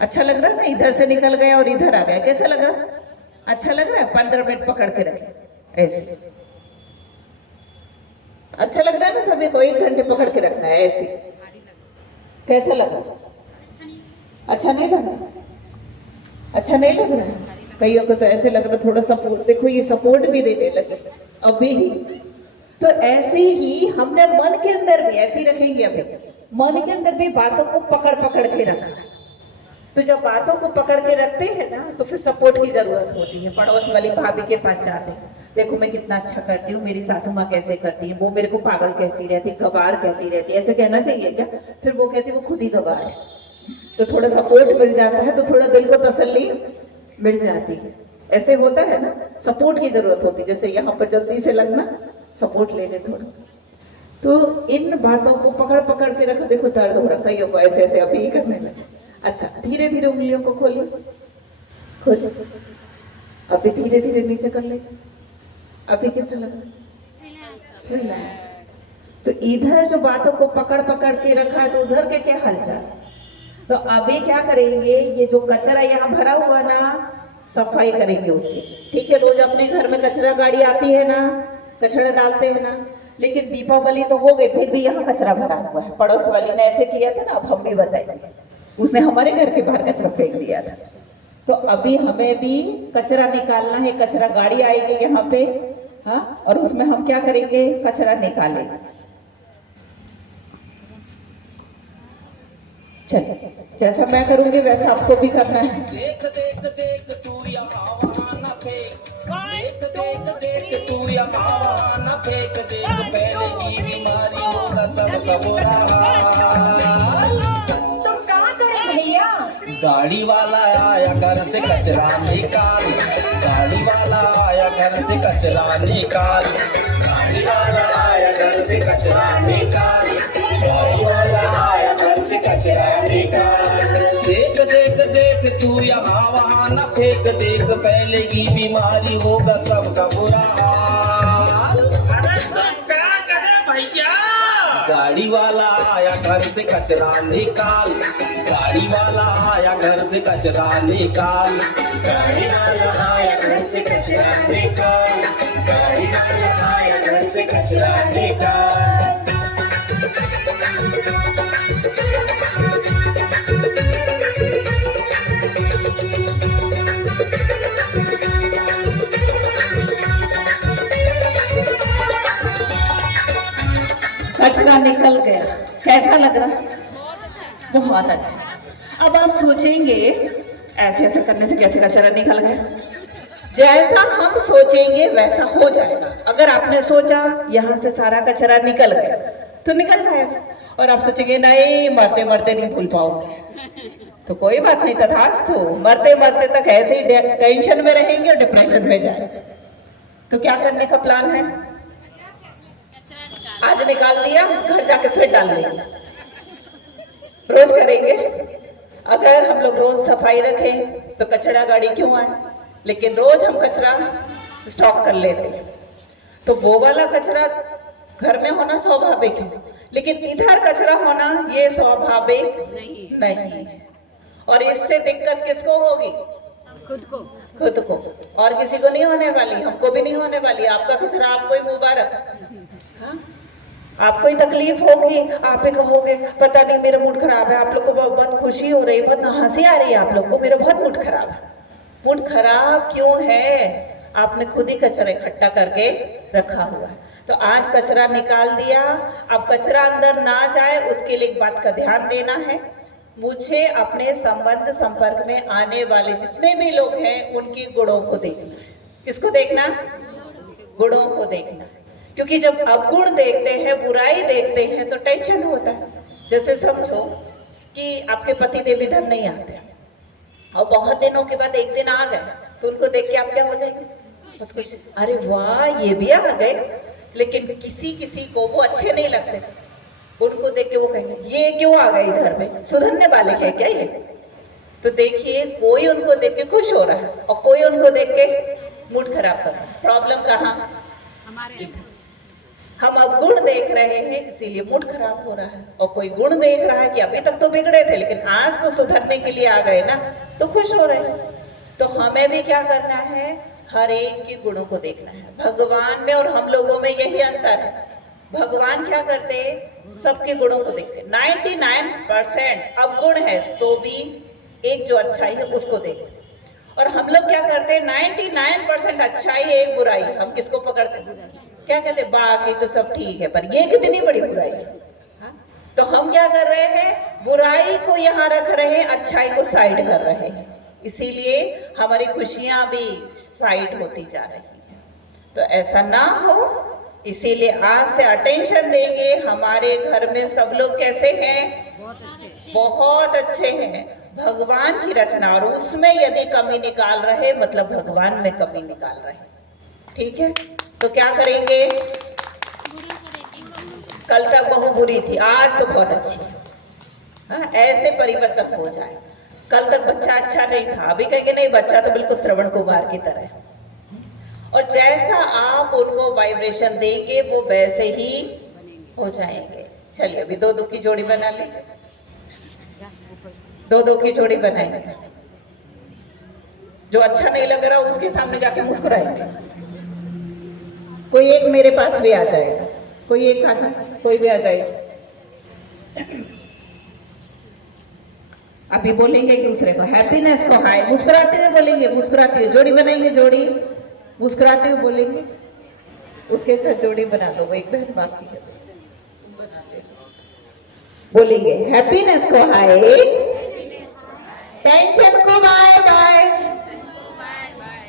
अच्छा लग रहा है ना, इधर से निकल गया और इधर आ गया, कैसा लग रहा है? अच्छा लग रहा है? 15 मिनट पकड़ के रखें ऐसे। अच्छा लग रहा है ना सभी को? 1 घंटे पकड़ के रखना है ऐसे। कैसा लगा? अच्छा नहीं लगा? अच्छा नहीं लग रहा है? कईयों को तो ऐसे लग रहा है थोड़ा सपोर्ट, देखो ये सपोर्ट भी देने लगे अभी ही। तो ऐसे ही हमने मन के अंदर भी ऐसे ही रखेंगे, अभी मन के अंदर भी बातों को पकड़ पकड़ के रखा। तो जब बातों को पकड़ के रखते हैं ना, तो फिर सपोर्ट की जरूरत होती है। पड़ोस वाली भाभी के पास जाते हैं, देखो मैं कितना अच्छा करती हूँ, मेरी सासू माँ कैसे करती है, वो मेरे को पागल कहती रहती, गवार कहती रहती, ऐसे कहना चाहिए क्या? फिर वो कहती वो खुद ही गवार है। तो थोड़ा सपोर्ट मिल जाता है, तो थोड़ा दिल को तसल्ली मिल जाती है। ऐसे होता है ना, सपोर्ट की जरूरत होती है। जैसे यहाँ पर जल्दी से लगना, सपोर्ट ले ले थोड़ा। तो इन बातों को पकड़ पकड़ के रखो। देखो दर्द हो रहा कईयों को, ऐसे ऐसे अभी ही करने लगे। अच्छा धीरे धीरे उंगलियों को खोलिए, खोलिए, अभी धीरे धीरे नीचे कर ले। अभी कैसा लगा? रिलैक्स। तो इधर जो बातों को पकड़ पकड़ के रखा है, तो उधर के क्या हालचाल? तो अभी क्या करेंगे, ये जो कचरा यहाँ भरा हुआ ना, सफाई करेंगे उसकी। ठीक है, रोज अपने घर में कचरा गाड़ी आती है ना, कचरा डालते हैं ना, लेकिन दीपावली तो हो गई, फिर भी यहाँ कचरा भरा हुआ है। पड़ोस वाली ने ऐसे किया था ना, अब हम भी बताएंगे, उसने हमारे घर के बाहर कचरा फेंक दिया था। तो अभी हमें भी कचरा निकालना है, कचरा गाड़ी आएगी यहाँ पे, हाँ, और उसमें हम क्या करेंगे, कचरा निकालेंगे। चलिए, जैसा मैं करूंगी वैसा आपको भी करना है। देख देख देख तू यहाँ वहाँ न फेंक, देख देख देख तू यहाँ वहाँ न फेंक, देख पहले की बीमारी होगा सबका बुरा हाल। तुम कहाँ गए भैया? गाड़ी वाला आया घर से कचरा निकाल, गाड़ी वाला आया घर से कचरा निकाल, गाड़ी वाला आया घर से कचरा निकाल, गाड़ी वाला आया घर से कचरा निकाल। देख देख देख तू यहाँ वहाँ न फेंक, देख पहले की बीमारी होगा सबका बुरा हाल। अरे तुम क्या कहे भैया? गाड़ी वाला आया घर से कचरा निकाल, गाड़ी वाला आया घर से कचरा निकाल, गाड़ी वाला आया घर से कचरा निकाल, गाड़ी वाला आया घर से कचरा निकाल। कचरा निकल गया, कैसा लग रहा? बहुत अच्छा। अब आप सोचेंगे ऐसे ऐसे करने से कैसे कचरा निकल गया? जैसा हम सोचेंगे वैसा हो जाएगा। अगर आपने सोचा यहाँ से सारा कचरा निकल गया तो निकल जाएगा, और आप सोचेंगे नहीं मरते मरते नहीं भूल पाओगे, तो कोई बात नहीं, तथास्तु, मरते मरते तक ऐसे ही टेंशन में रहेंगे और डिप्रेशन में जाएंगे। तो क्या करने का प्लान है? आज निकाल दिया, घर जाके फिर डाल लेंगे, रोज करेंगे। अगर हम लोग रोज सफाई रखें तो कचरा गाड़ी क्यों आए? लेकिन रोज हम कचरा स्टॉक कर लेते हैं। तो वो वाला कचरा घर में होना स्वाभाविक है, लेकिन इधर कचरा होना ये स्वाभाविक नहीं है। और इससे दिक्कत किसको होगी? खुद को, और किसी को नहीं होने वाली, हमको भी नहीं होने वाली। आपका कचरा आपको ही मुबारक। हाँ? आपको ही तकलीफ होगी, आप ही कहोगे पता नहीं मेरा मूड खराब है, आप लोग को बहुत खुशी हो रही है, बहुत हंसी आ रही है आप लोग को, मेरा बहुत मूड खराब है। मूड खराब क्यों है? आपने खुद ही कचरा इकट्ठा करके रखा हुआ है। तो आज कचरा निकाल दिया, अब कचरा अंदर ना जाए उसके लिए एक बात का ध्यान देना है। मुझे अपने संबंध संपर्क में आने वाले जितने भी लोग हैं उनकी गुणों को देखना है। किसको देखना? गुणों को देखना है। क्योंकि जब अवगुण देखते हैं, बुराई देखते हैं तो टेंशन होता है। जैसे समझो कि आपके पति देव इधर नहीं आते और बहुत दिनों के बाद एक दिन आ गए, तो उनको देख के आप क्या हो जाएंगे? बहुत खुश, अरे वाह ये भी आ गए। लेकिन किसी किसी को वो अच्छे नहीं लगते, उनको देख के वो कहेंगे ये क्यों आ गए इधर में, सुधरने वाले हैं क्या ये? तो देखिए, कोई उनको देख के खुश हो रहा है और कोई उनको देख के मूड खराब कर रहा है। प्रॉब्लम कहाँ? हमारे। हम अब गुण देख रहे हैं इसीलिए मूड खराब हो रहा है, और कोई गुण देख रहा है कि अभी तक तो बिगड़े थे लेकिन आज तो सुधरने के लिए आ गए ना, तो खुश हो रहे हैं। तो हमें भी क्या करना है? हर एक के गुणों को देखना है। भगवान में और हम लोगों में यही अंतर है। भगवान क्या करते? सबके गुणों को देखते। 99% अवगुण है तो भी एक जो अच्छाई है उसको देखते। और हम लोग क्या करते हैं? 99% अच्छाई है, एक बुराई। हम किसको पकड़ते हैं? क्या कहते हैं? बाकी तो सब ठीक है पर ये कितनी बड़ी बुराई है। हाँ? तो हम क्या कर रहे हैं? बुराई को यहाँ रख रहे हैं, अच्छाई को साइड कर रहे हैं। इसीलिए हमारी खुशियां भी साइड होती जा रही है। तो ऐसा ना हो, इसीलिए आज से अटेंशन देंगे। हमारे घर में सब लोग कैसे हैं? बहुत अच्छे हैं। भगवान की रचना, और उसमें यदि कमी निकाल रहे मतलब भगवान में कमी निकाल रहे। ठीक है, तो क्या करेंगे? कल तक बहु बुरी थी, आज तो बहुत अच्छी है। हाँ, ऐसे परिवर्तन हो जाए। कल तक बच्चा अच्छा नहीं था, अभी कहेंगे नहीं बच्चा तो बिल्कुल श्रवण कुमार की तरह है। और जैसा आप उनको वाइब्रेशन देंगे वो वैसे ही हो जाएंगे। चलिए अभी दो की जोड़ी बना लीजिए, दो की जोड़ी बनाएंगे। जो अच्छा नहीं लग रहा उसके सामने जाके मुस्कुराएंगे। कोई एक मेरे पास भी आ जाएगा, कोई एक आ जाए, कोई भी आ जाएगा। अभी बोलेंगे एक दूसरे को हैप्पीनेस को हाय, मुस्कुराते हुए बोलेंगे, मुस्कुराते हुए जोड़ी बनाएंगे, जोड़ी मुस्कुराते हुए बोलेंगे। उसके साथ जोड़ी बना लो, वो एक बहन बाकी है, बना ले। बोलेंगे हैप्पीनेस को हाय, टेंशन को बाय बाय।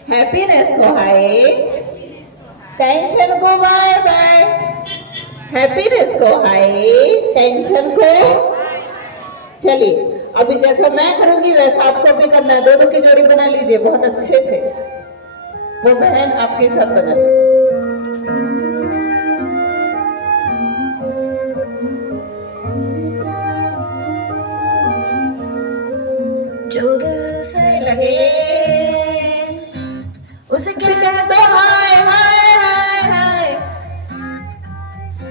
हैप्पीनेस को हाय, टेंशन को बाय बाय। हैप्पीनेस को हाय, टेंशन को। चलिए अभी जैसा मैं करूंगी वैसा आपको भी करना है। दो की जोड़ी बना लीजिए बहुत अच्छे से। वो बहन आपके साथ बना ली। जो दिल से लगे उसे कह दो हाय हाय हाय हाय।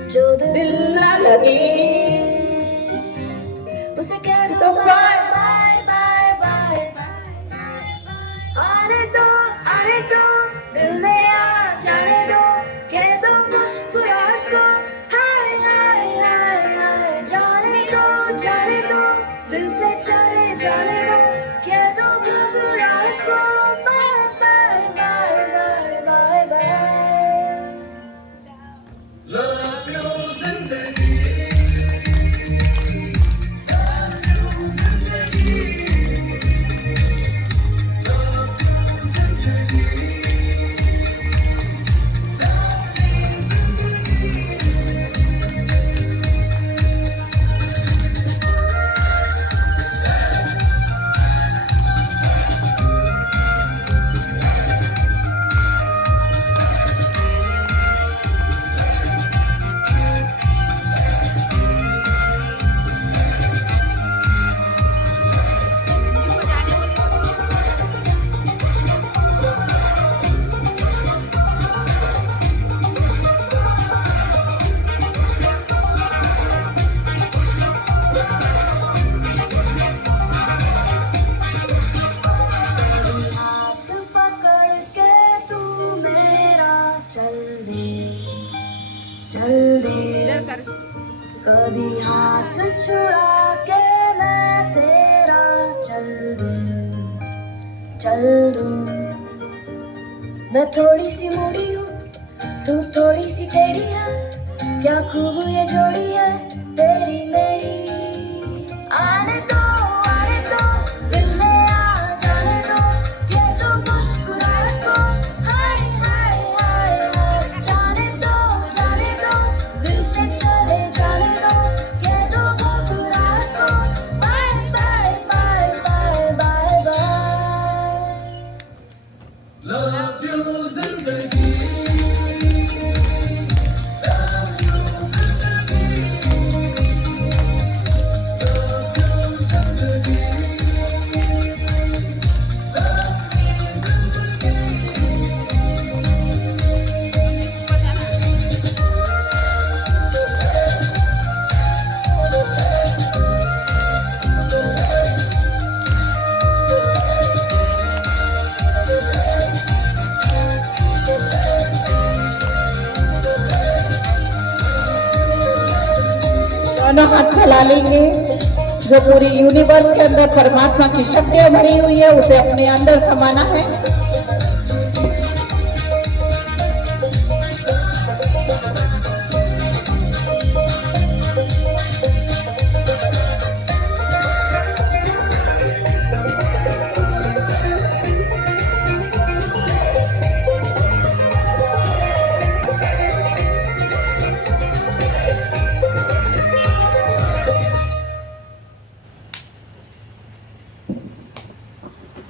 जो दिल ना लगे उसे कह दो बाय बाय बाय बाय। अरे तो दिल में आ जाने हाथ छुड़ा के मैं तेरा चल दूं मैं थोड़ी सी मुड़ी हूँ तू थोड़ी सी टेढ़ी है क्या खूब ये जोड़ी है तेरी मेरी आने दो दिल में आ जाने दो ये तो मुस्कुराए दो हाय हाय हाय हाय जाने दो दिल से चले जाने दो ये तो मुस्कुराए दो bye bye bye bye bye bye Love you जिंदगी दोनों हाथ फैला लेंगे। जो पूरी यूनिवर्स के अंदर परमात्मा की शक्तियां भरी हुई है उसे अपने अंदर समाना है।